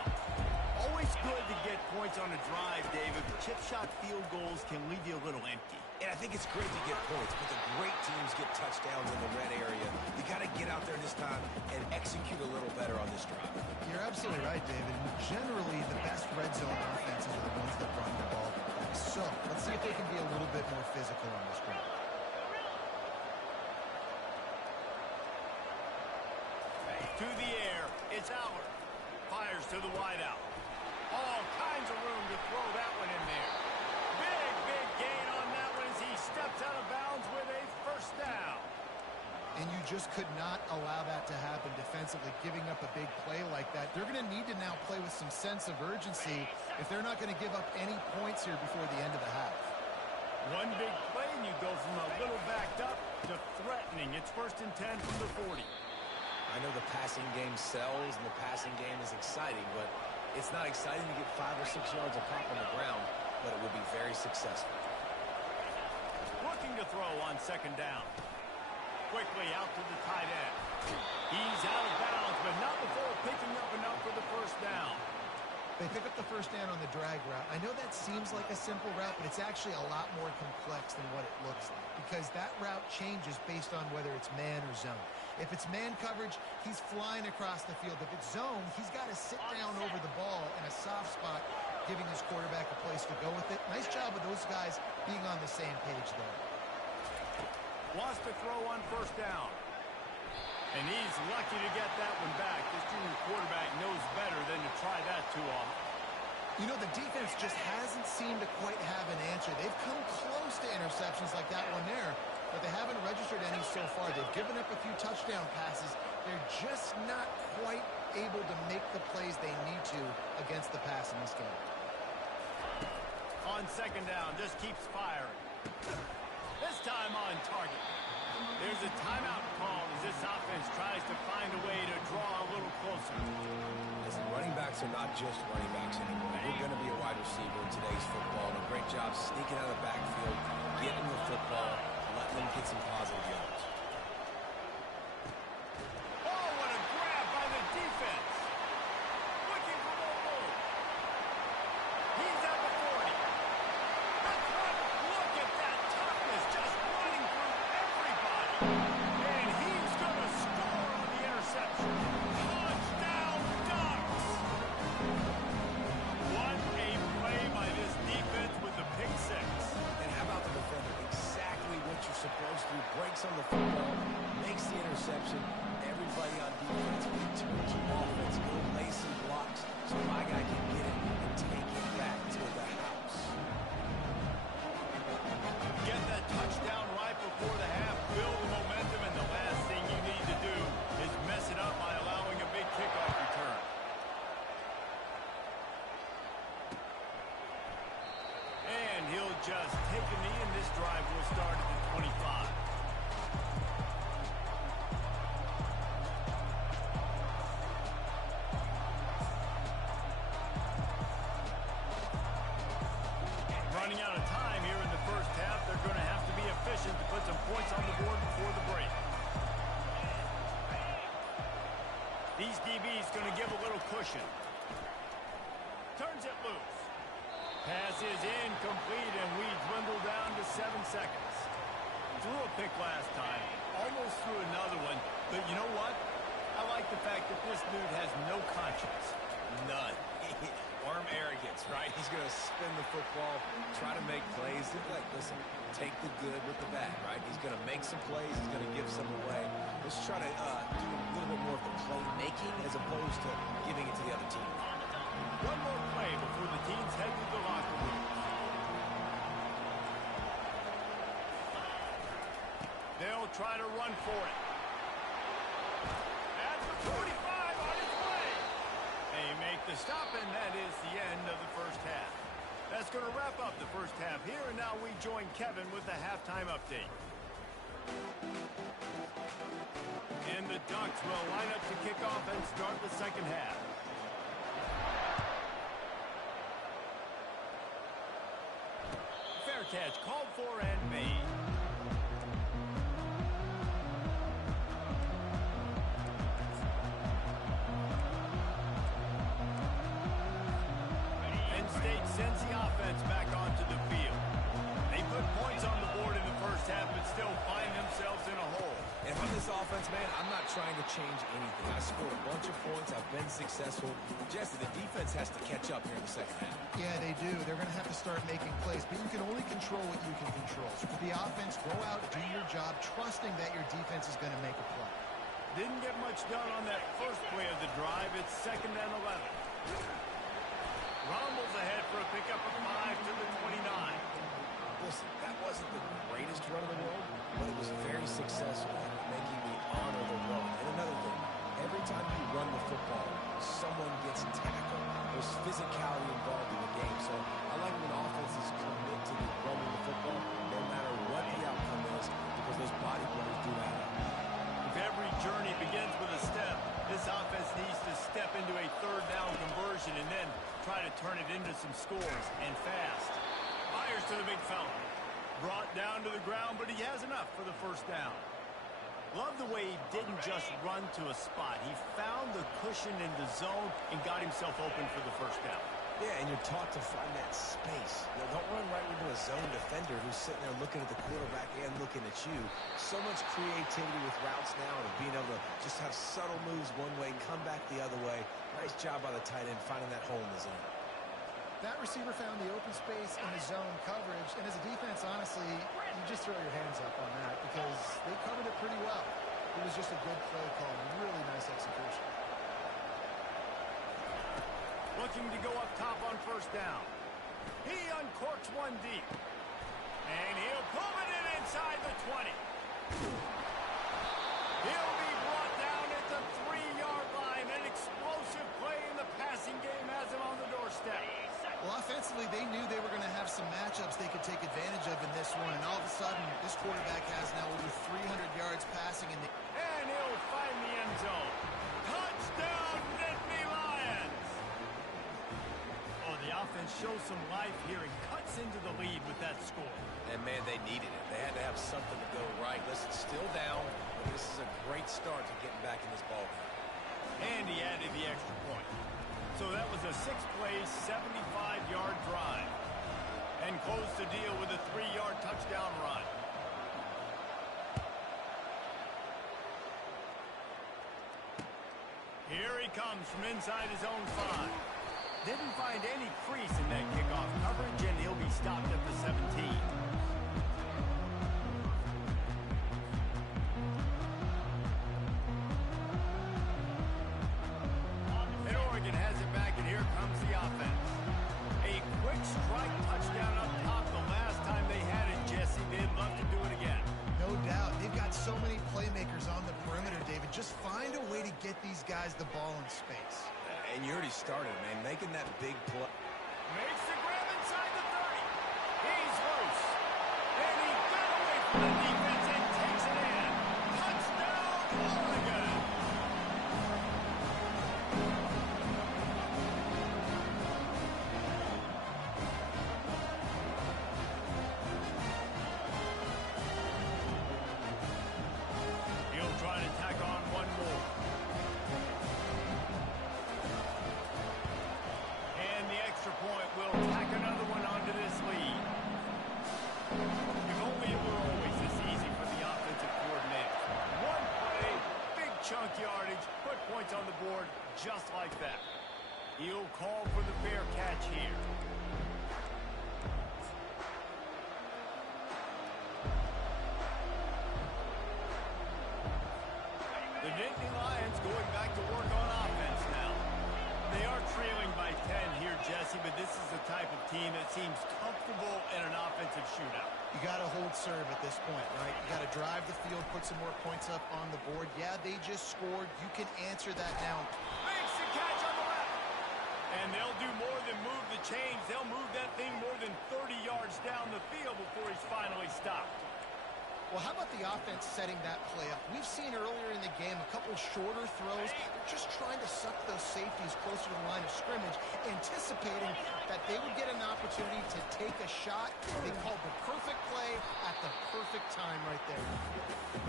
Always good to get points on a drive, David. Chip shot field goals can leave you a little empty. And I think it's great to get points, but the great teams get touchdowns in the red area. You got to get out there this time and execute a little better on this drive. You're absolutely right, David. Generally, the best red zone offenses are the ones that run the ball. So, let's see if they can be a little bit more physical on this drive. To the air, it's Albert. Fires to the wideout. All kinds of room to throw that one in there. Big gain on that one as he steps out of bounds with a first down. and you just could not allow that to happen defensively, giving up a big play like that. They're going to need to now play with some sense of urgency if they're not going to give up any points here before the end of the half. One big play, and you go from a little backed up to threatening. It's 1st and 10 from the 40. I know the passing game sells and the passing game is exciting, but it's not exciting to get 5 or 6 yards a pop on the ground, but it will be very successful. Looking to throw on 2nd down. Quickly out to the tight end. He's out of bounds, but not before picking up enough for the 1st down. They pick up the 1st down on the drag route. I know that seems like a simple route, but it's actually a lot more complex than what it looks like, because that route changes based on whether it's man or zone. If it's man coverage, he's flying across the field. If it's zone, he's got to sit down over the ball in a soft spot, giving his quarterback a place to go with it. Nice job of those guys being on the same page there. Wants to throw on 1st down. And he's lucky to get that one back. This junior quarterback knows better than to try that too often. You know, the defense just hasn't seemed to quite have an answer. They've come close to interceptions like that one there, but they haven't registered any so far. They've given up a few touchdown passes. They're just not quite able to make the plays they need to against the pass in this game. On 2nd down, just keeps firing. This time on target. There's a timeout call as this offense tries to find a way to draw a little closer. Listen, running backs are not just running backs anymore. You're going to be a wide receiver in today's football. And a great job sneaking out of the backfield, getting the football, and letting them get some positive yards. Oh, what a grab by the defense. Looking for more room. He's at the 40. That's right. Look at that toughness, just running through everybody. And he's going to score on the interception. Touchdown, Ducks. What a play by this defense with the pick 6. And how about the defender? Exactly what you're supposed to do. Breaks on the football, makes the interception. Everybody on defense returns to offense. Go lay some blocks so my guy can get it and take it back to the house. Get that touchdown right before the half. Build the momentum, and the last thing you need to do is mess it up by allowing a big kickoff return. And he'll just take a knee, and this drive will start at the 25. Running out of time here in the 1st half. They're going to have to be efficient to put some points on the board before the break. These DBs going to give a little cushion. Turns it loose. Pass is incomplete, and we dwindle down to 7 seconds. Threw a pick last time. Almost threw another one. But you know what? I like the fact that this dude has no conscience. None. Arm arrogance, right? He's going to spin the football, try to make plays. Like, listen, take the good with the bad, right? He's going to make some plays. He's going to give some away. Let's try to do a little bit more of the playmaking as opposed to giving it to the other team. One more play before the teams head to the locker room. They'll try to run for it. At the 45 on its way. They make the stop, and that is the end of the 1st half. That's going to wrap up the 1st half here, and now we join Kevin with the halftime update. And the Ducks will line up to kick off and start the 2nd half. Fair catch called for and made. Penn State sends the offense back onto the field. They put points on the board in the 1st half, but still find themselves in a hole. And from this offense, man, I'm not trying to change anything. I scored a bunch of points. I've been successful. Jesse, the defense has to catch up here in the 2nd half. Yeah, they do. They're going to have to start making plays, but you can only control what you can control. So for the offense, go out, do your job, trusting that your defense is going to make a play. Didn't get much done on that first play of the drive. It's 2nd and 11. Rumbles ahead for a pickup of 5 to the 29. Listen, that wasn't the greatest run in the world, but it was very successful at making the physicality involved in the game. So I like when offenses commit to running the football no matter what the outcome is, because those body blows do add up. If every journey begins with a step, this offense needs to step into a third down conversion and then try to turn it into some scores, and fast. Fires to the big fella. Brought down to the ground, but he has enough for the first down. Love the way he didn't just run to a spot. He found the cushion in the zone and got himself open for the first down. Yeah, and you're taught to find that space. You know, don't run right into a zone defender who's sitting there looking at the quarterback and looking at you. So much creativity with routes now and being able to just have subtle moves one way, come back the other way. Nice job by the tight end finding that hole in the zone. That receiver found the open space in the zone coverage, and as a defense, honestly, you just throw your hands up on that because they covered it pretty well. It was just a good play call, really nice execution. Looking to go up top on first down. He uncorks one deep. And he'll pull it in inside the 20. He'll be brought down at the 3-yard line. An explosive play in the passing game has him on the doorstep. Well, offensively, they knew they were going to have some matchups they could take advantage of in this one, and all of a sudden, this quarterback has now over 300 yards passing in the... And he'll find the end zone. Touchdown, Nittany Lions! Oh, the offense shows some life here and cuts into the lead with that score. And, man, they needed it. They had to have something to go right. Listen, still down, but this is a great start to getting back in this ballgame. And he added the extra point. So that was a 6-play, 75-yard drive. And closed the deal with a 3-yard touchdown run. Here he comes from inside his own 5. Didn't find any crease in that kickoff coverage, and he'll be stopped at the 17. Has it back, and here comes the offense. A quick strike touchdown up top the last time they had it, Jesse. They'd love to do it again. No doubt. They've got so many playmakers on the perimeter, David. Just find a way to get these guys the ball in space. And you already started, man, making that big play. Makes the grab inside the 30. He's loose. And he got away from the defense and takes it in. Touchdown, Oregon. Trying to tack on one more. And the extra point will tack another one onto this lead. If only it were always this easy for the offensive coordinator. One play, big chunk yardage, put points on the board just like that. He'll call for the fair catch here. The Nittany Lions going back to work on offense now. They are trailing by 10 here, Jesse, but this is the type of team that seems comfortable in an offensive shootout. You got to hold serve at this point, right? You got to drive the field, put some more points up on the board. Yeah, they just scored. You can answer that now. Makes the catch on the left. And they'll do more than move the chains. They'll move that thing more than 30 yards down the field before he's finally stopped. Well, how about the offense setting that play up? We've seen earlier in the game a couple shorter throws. They're just trying to suck those safeties closer to the line of scrimmage, anticipating that they would get an opportunity to take a shot. They called the perfect play at the perfect time right there.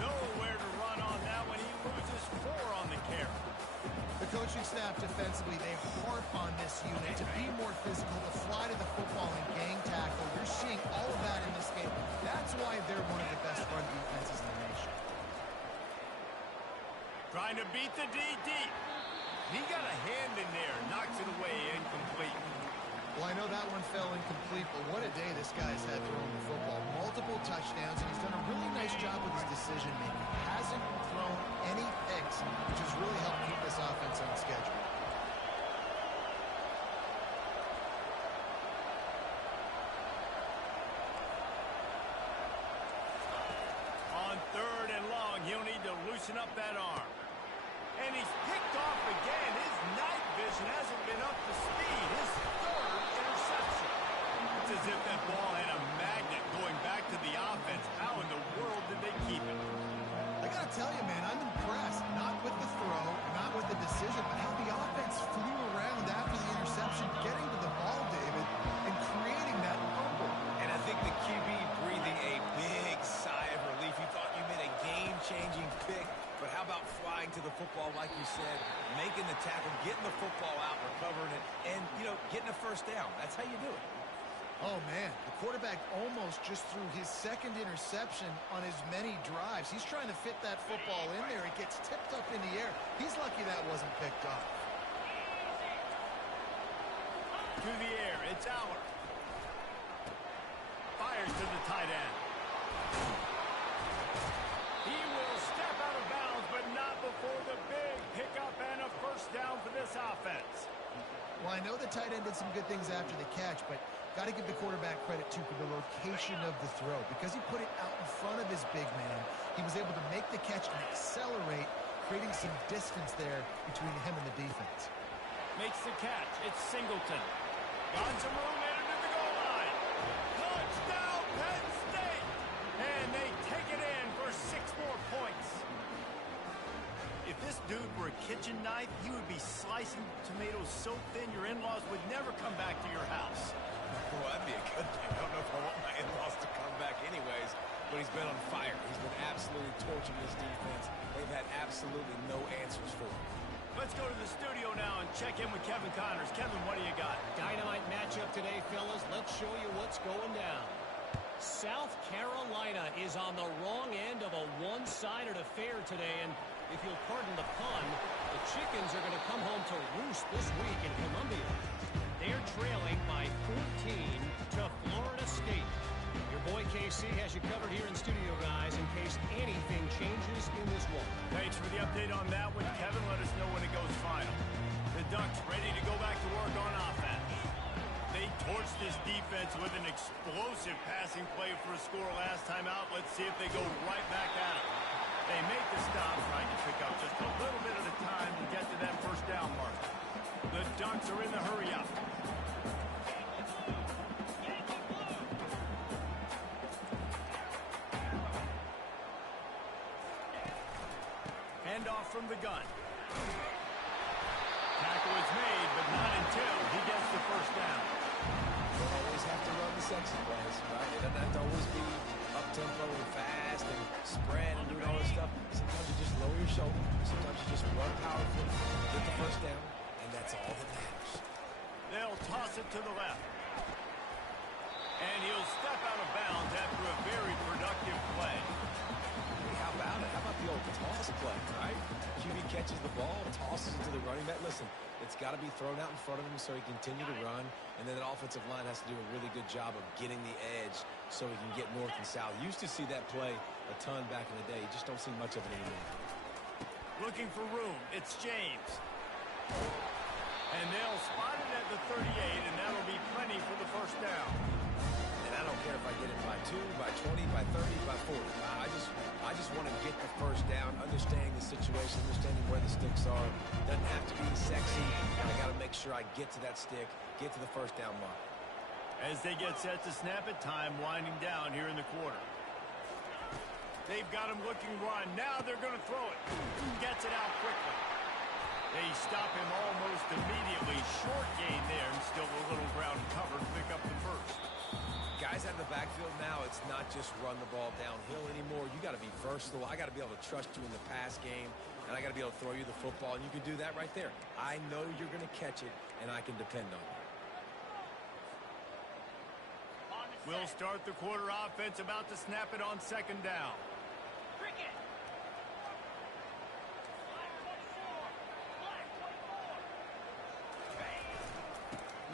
Nowhere to run on that when he loses 4 on the carry. The coaching staff defensively, they harp on this unit to be more physical, to fly to the football and gang tackle. You're seeing all of that in this game. That's why they're one of the best run defenses in the nation. Trying to beat the D deep. He got a hand in there, knocks it away, incomplete. Well, I know that one fell incomplete, but what a day this guy's had throwing the football. Multiple touchdowns, and he's done a really nice job with his decision-making. Hasn't thrown any picks, which has really helped keep this offense on schedule. On 3rd and long, he'll need to loosen up that arm. And he's picked off again. His night vision hasn't been up to speed. His third interception. It's as if that ball had a magnet going back to the offense. How in the world did they keep it? I gotta tell you, man, I'm impressed. Not with the throw, not with the decision, but how the offense flew around after the interception, getting to the ball, David, and creating that fumble. And I think the QB breathing a big sigh of relief. He thought you made a game-changing pick, but how about flying to the football, like you said, making the tackle, getting the football out, recovering it, and, getting a first down. That's how you do it. Oh, man, the quarterback almost just threw his second interception on as many drives. He's trying to fit that football in there. It gets tipped up in the air. He's lucky that wasn't picked up. To the air, it's Aller. Fires to the tight end. He will step out of bounds, but not before the big pickup and a first down for this offense. Well, I know the tight end did some good things after the catch, but got to give the quarterback credit, too, for the location of the throw. Because he put it out in front of his big man, he was able to make the catch and accelerate, creating some distance there between him and the defense. Makes the catch. It's Singleton. Got some room in to the goal line. Touchdown, Penn State! And they take it in for 6 more points. If this dude were a kitchen knife, he would be slicing tomatoes so thin your in-laws would never come back to your house. Well, that'd be a good thing. I don't know if I want my in-laws to come back anyways, but he's been on fire. He's been absolutely torching this defense. They've had absolutely no answers for him. Let's go to the studio now and check in with Kevin Connors. Kevin, what do you got? Dynamite matchup today, fellas. Let's show you what's going down. South Carolina is on the wrong end of a one-sided affair today, and if you'll pardon the pun, the chickens are going to come home to roost this week in Columbia. They're trailing by 14 to Florida State. Your boy KC has you covered here in studio, guys, in case anything changes in this one. Thanks for the update on that one, Kevin. Let us know when it goes final. The Ducks ready to go back to work on offense. They torched this defense with an explosive passing play for a score last time out. Let's see if they go right back at it. They make the stop, trying to pick up just a little bit at a time to get to that first down mark. The Ducks are in the hurry-up. Handoff from the gun. Tackle is made, but not until he gets the first down. You don't always have to run the sexy plays, right? It doesn't have to always be up-tempo and fast and spread and doing all this stuff. Sometimes you just lower your shoulder. Sometimes you just run powerfully, get the first down, and that's all that matters. They'll toss it to the left. And he'll step out of bounds after a very productive play. Hey, how about it? How about the old toss play, right? QB catches the ball, tosses it to the running back. Listen, it's got to be thrown out in front of him so he can continue to run, and then that offensive line has to do a really good job of getting the edge so he can get north and south. Used to see that play a ton back in the day. You just don't see much of it anymore. Looking for room. It's James. And they'll spot it at the 38, and that'll be plenty for the first down. And I don't care if I get it by 2, by 20, by 30, by 40. I just want to get the first down, understanding the situation, understanding where the sticks are. Doesn't have to be sexy. I got to make sure I get to that stick, get to the first down mark. As they get set to snap it, time winding down here in the quarter. They've got him looking run. Now they're going to throw it. Gets it out quickly. They stop him almost immediately. Short gain there, and still a little ground cover to pick up the first. Guys out of the backfield now, it's not just run the ball downhill anymore. You got to be versatile. I got to be able to trust you in the pass game, and I got to be able to throw you the football, and you can do that right there. I know you're going to catch it, and I can depend on you. We'll start the quarter offense, about to snap it on second down.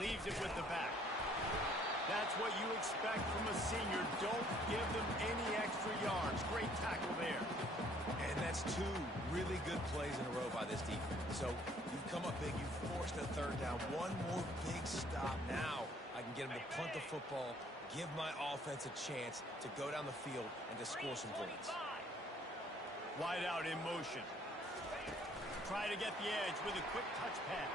Leaves it with the back. That's what you expect from a senior. Don't give them any extra yards. Great tackle there. And that's 2 really good plays in a row by this defense. So you've come up big. You've forced a third down. One more big stop. Now I can get them to punt the football, give my offense a chance to go down the field and to score some points. Wide out in motion. Try to get the edge with a quick touch pass.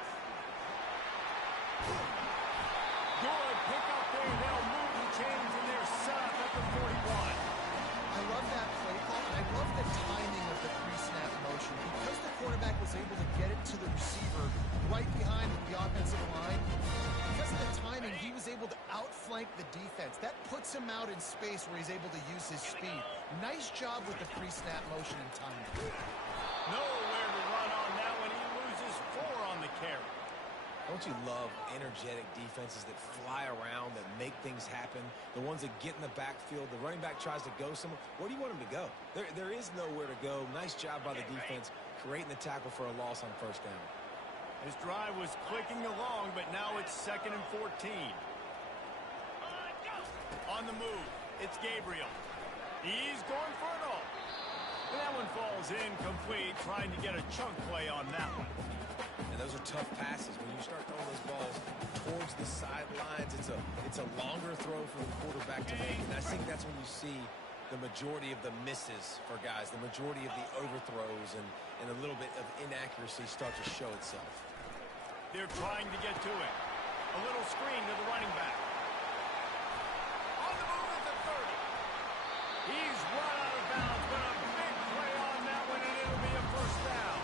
Good pick up there. They'll move the chains and they're set up at the 41. I love that play call, and I love the timing of the pre-snap motion. Because the quarterback was able to get it to the receiver right behind the offensive line, because of the timing, he was able to outflank the defense. That puts him out in space where he's able to use his speed. Nice job with the pre-snap motion and timing. Nowhere to run on that one. He loses 4 on the carry. Don't you love energetic defenses that fly around, that make things happen? The ones that get in the backfield, the running back tries to go somewhere. Where do you want him to go? There is nowhere to go. Nice job by the defense, creating the tackle for a loss on first down. His drive was clicking along, but now it's 2nd and 14. On the move, it's Gabriel. He's going for it all. And that one falls incomplete, trying to get a chunk play on that one. And those are tough passes. When you start throwing those balls towards the sidelines, it's a longer throw for the quarterback to make. And I think that's when you see the majority of the misses for guys, the majority of the overthrows and a little bit of inaccuracy start to show itself. They're trying to get to it. A little screen to the running back. On the move at the 30. He's run out of bounds, but a big play on that one, and it'll be a first down.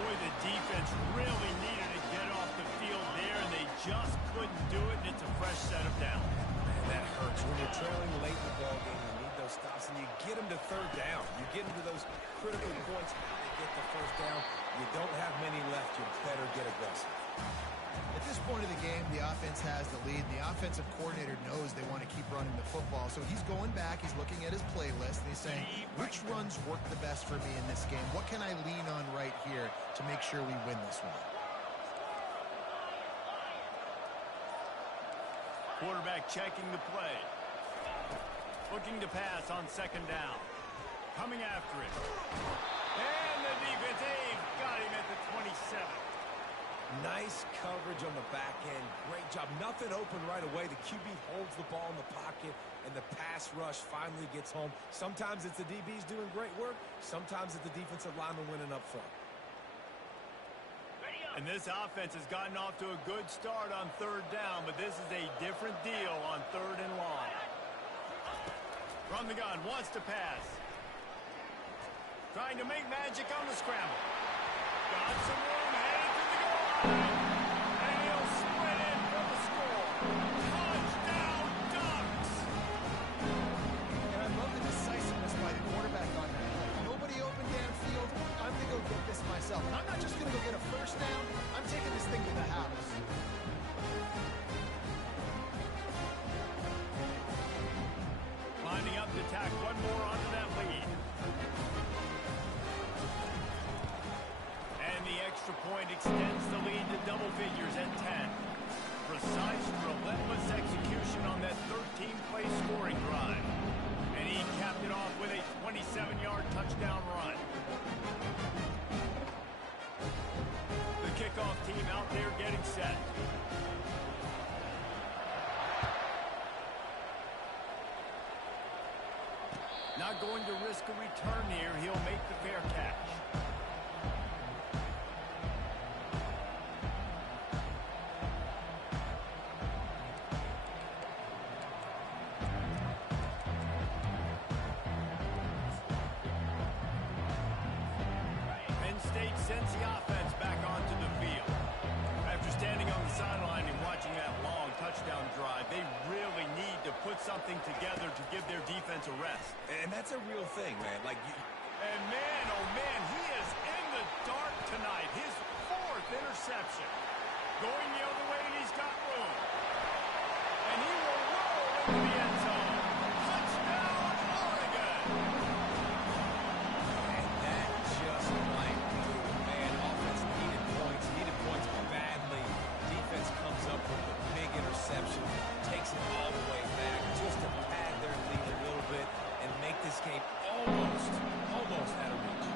Boy, the defense really needed to get off the field there, and they just couldn't do it, and it's a fresh set of downs. Man, that hurts. When you're trailing late in the ballgame, you need those stops, and you get them to third down. You get them to those critical points to get the first down. You don't have many left. You better get aggressive. At this point of the game, the offense has the lead. The offensive coordinator knows they want to keep running the football. So he's going back, he's looking at his playlist, and he's saying, which runs work the best for me in this game? What can I lean on right here to make sure we win this one? Quarterback checking the play. Looking to pass on 2nd down. Coming after it. And the defense, got him at the 27. Nice coverage on the back end. Great job. Nothing open right away. The QB holds the ball in the pocket, and the pass rush finally gets home. Sometimes it's the DBs doing great work. Sometimes it's the defensive lineman winning up front. And this offense has gotten off to a good start on 3rd down, but this is a different deal on 3rd and long. From the gun, wants to pass. Trying to make magic on the scramble. Got some room, headed to the goal line. And he'll sprint in for the score. Touchdown, Ducks! And I love the decisiveness by the quarterback on that. Nobody open downfield. I'm going to go get this myself. And I'm not just going to go get a first down. I'm taking this thing to the house. Lining up to tack one more onto that lead. And the extra point extends the lead to double figures at 10. Precise, relentless execution on that 13-play scoring drive. And he capped it off with a 27-yard touchdown run. The kickoff team out there getting set. Not going to risk a return here. He'll make the fair catch. Penn State sends the offense back onto the field. After standing on the sideline and watching that long touchdown drive, they really need to put something together to give their defense a rest. And that's a real thing, man. And man, oh man, he is in the dark tonight. His 4th interception. Going the other way, and he's got room. And he will roll into the end zone. Touchdown, Oregon! And that just might do it, man. Offense needed points badly. Defense comes up with a big interception, takes it all the way back just to pad their lead a little bit and make this game almost out of reach.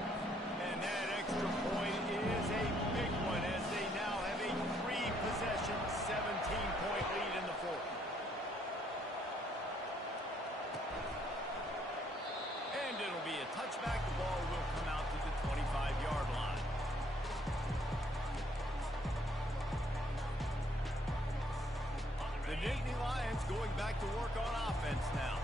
And that extra point is a big one as they now have a 3-possession Nittany Lions going back to work on offense now.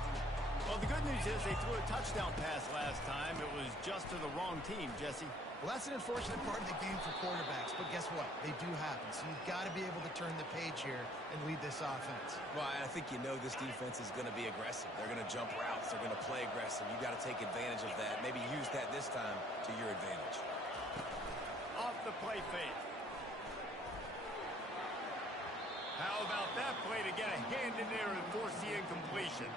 Well, the good news is they threw a touchdown pass last time. It was just to the wrong team, Jesse. Well, that's an unfortunate part of the game for quarterbacks, but guess what? They do happen, so you've got to be able to turn the page here and lead this offense. Well, I think you know this defense is going to be aggressive. They're going to jump routes. They're going to play aggressive. You've got to take advantage of that. Maybe use that this time to your advantage. Off the play fake. How about that play to get a hand in there and force the incompletion?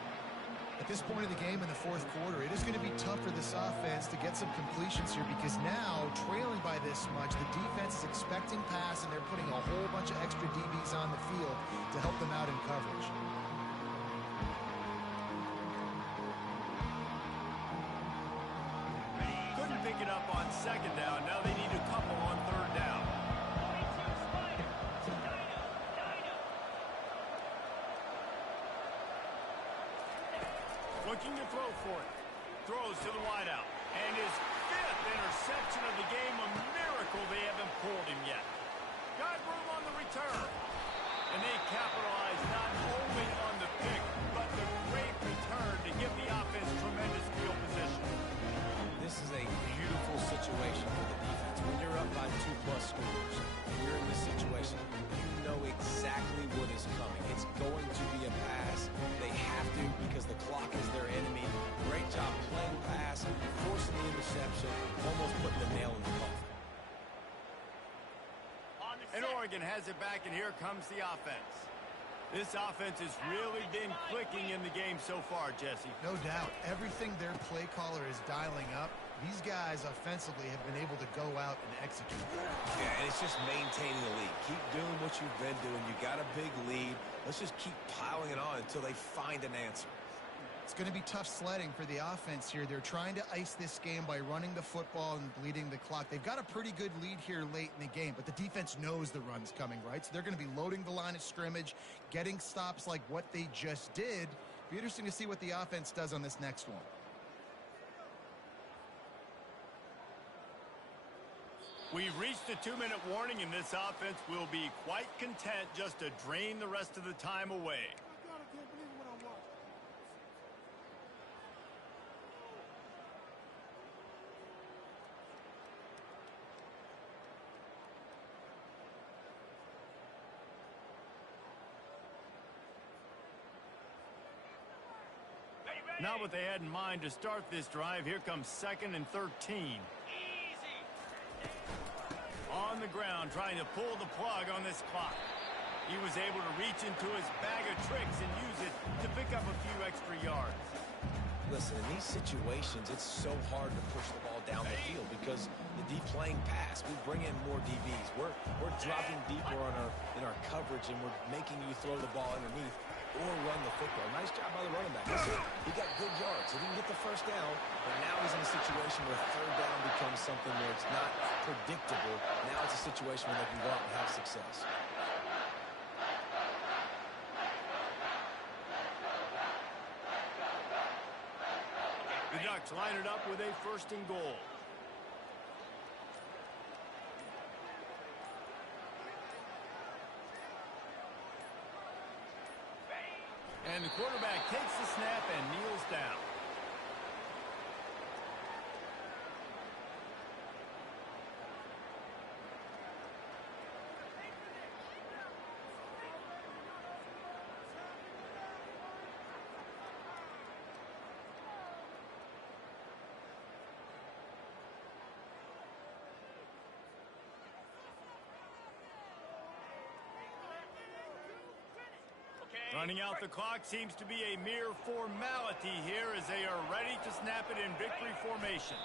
At this point of the game in the fourth quarter, it is going to be tough for this offense to get some completions here because now, trailing by this much, the defense is expecting pass, and they're putting a whole bunch of extra DBs on the field to help them out in coverage. Couldn't pick it up on second down. Now they need a couple on third down. Looking to throw for it. Throws to the wideout. And his fifth interception of the game. A miracle they haven't pulled him yet. Got room on the return. And they capitalize not only on the pick, but the great return to give the offense tremendous field position. This is a beautiful situation for the defense. When you're up by 2+ scores, and you're in this situation, you know exactly what is coming. It's going to be a pass. They have to because the clock is their enemy. Great job playing pass, forcing the interception, almost putting the nail in the coffin. And Oregon has it back, and here comes the offense. This offense has really been clicking in the game so far, Jesse. No doubt. Everything their play caller is dialing up, these guys offensively have been able to go out and execute. Yeah, and it's just maintaining the lead. Keep doing what you've been doing. You got a big lead. Let's just keep piling it on until they find an answer. It's going to be tough sledding for the offense here. They're trying to ice this game by running the football and bleeding the clock. They've got a pretty good lead here late in the game, but the defense knows the run's coming, right? So they're going to be loading the line of scrimmage, getting stops like what they just did. Be interesting to see what the offense does on this next one. We've reached a 2-minute warning, and this offense will be quite content just to drain the rest of the time away. Not what they had in mind to start this drive. Here comes 2nd and 13. On the ground, trying to pull the plug on this clock. He was able to reach into his bag of tricks and use it to pick up a few extra yards. Listen, in these situations, it's so hard to push the ball down the field because the deep playing pass, we bring in more DBs. We're dropping deeper in our coverage, and we're making you throw the ball underneath or run the football. Nice job by the running back. Listen, he got good yards. He didn't get the first down, but now he's in a situation where third down becomes something where it's not predictable. Now it's a situation where they can go out and have success. The Ducks line it up with a 1st and goal. And the quarterback takes the snap and kneels down. Running out the clock seems to be a mere formality here as they are ready to snap it in victory formation.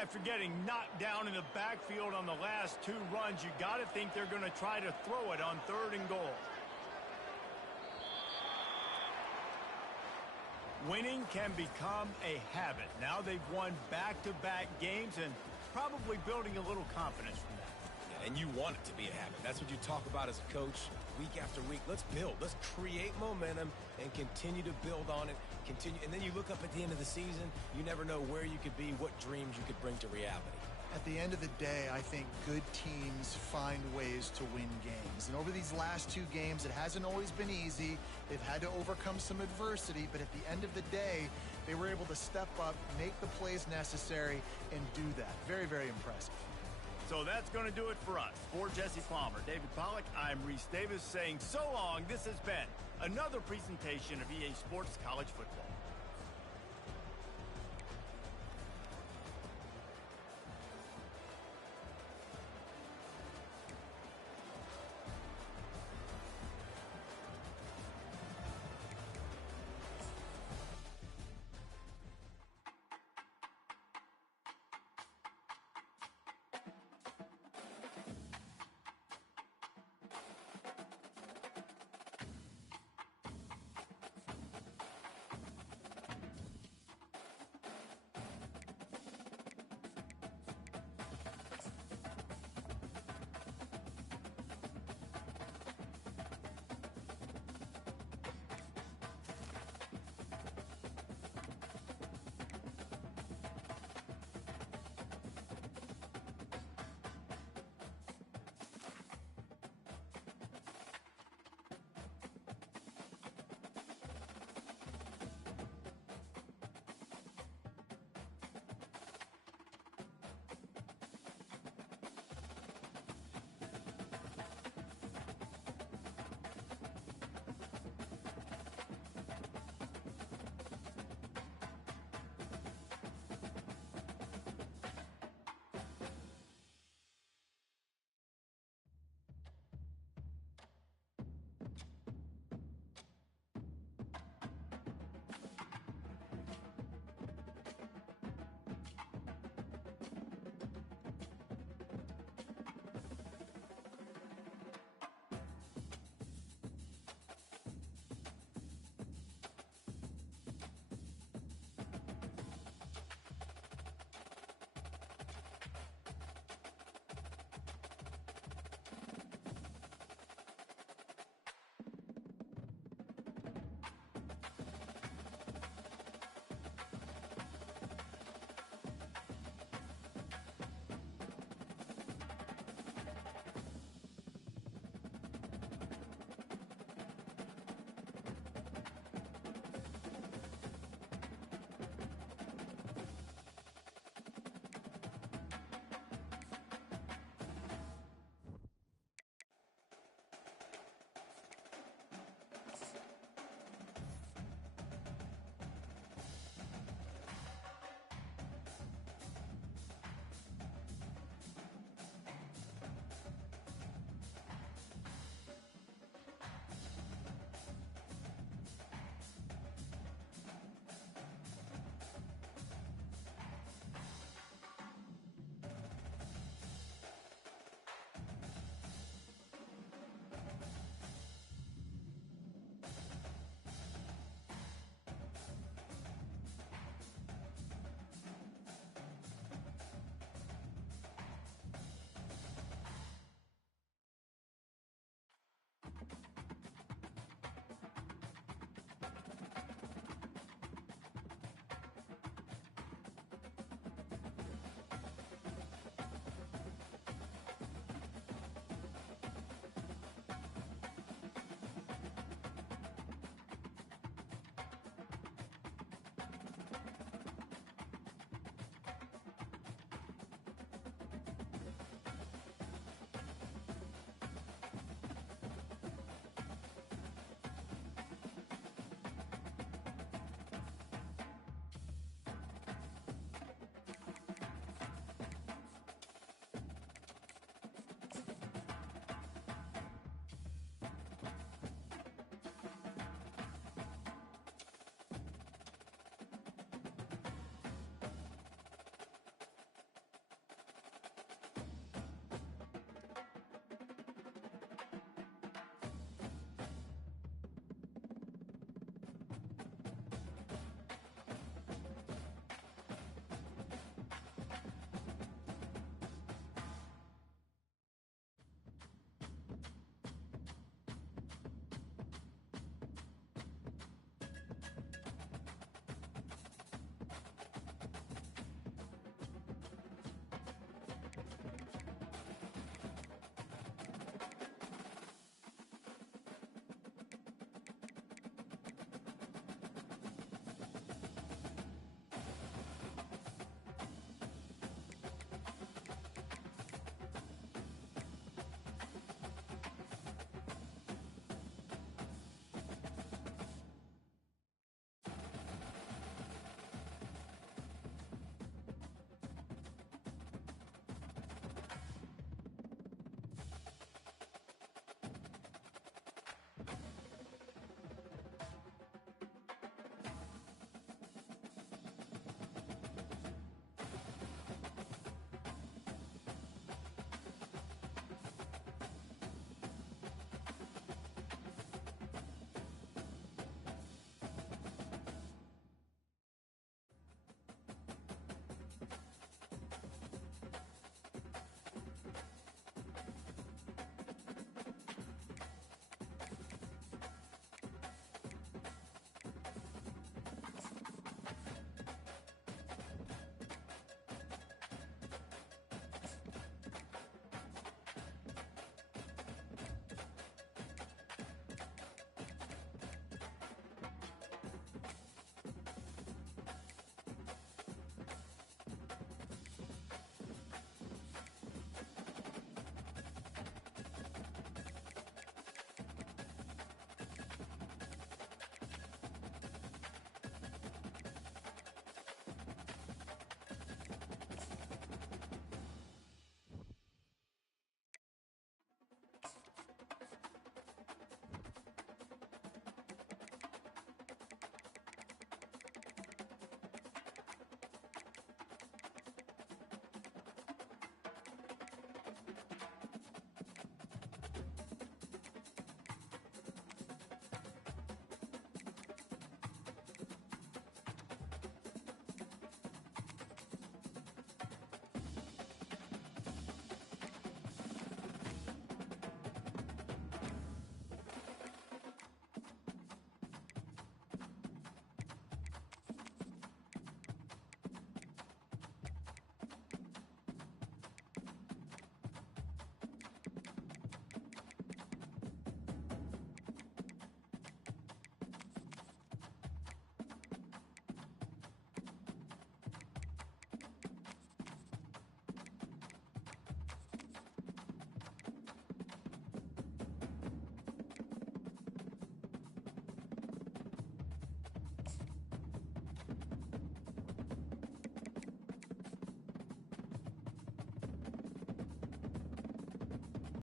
After getting knocked down in the backfield on the last 2 runs, you got to think they're going to try to throw it on 3rd and goal. Winning can become a habit. Now they've won back-to-back games, and probably building a little confidence from that. Yeah, and you want it to be a habit. That's what you talk about as a coach week after week. Let's build. Let's create momentum and continue to build on it. And then you look up at the end of the season, you never know where you could be, what dreams you could bring to reality. At the end of the day, I think good teams find ways to win games. And over these last 2 games, it hasn't always been easy. They've had to overcome some adversity, but at the end of the day, they were able to step up, make the plays necessary, and do that. Very, very impressive. So that's going to do it for us. For Jesse Palmer, David Pollack, I'm Reese Davis saying so long. This has been another presentation of EA Sports College Football.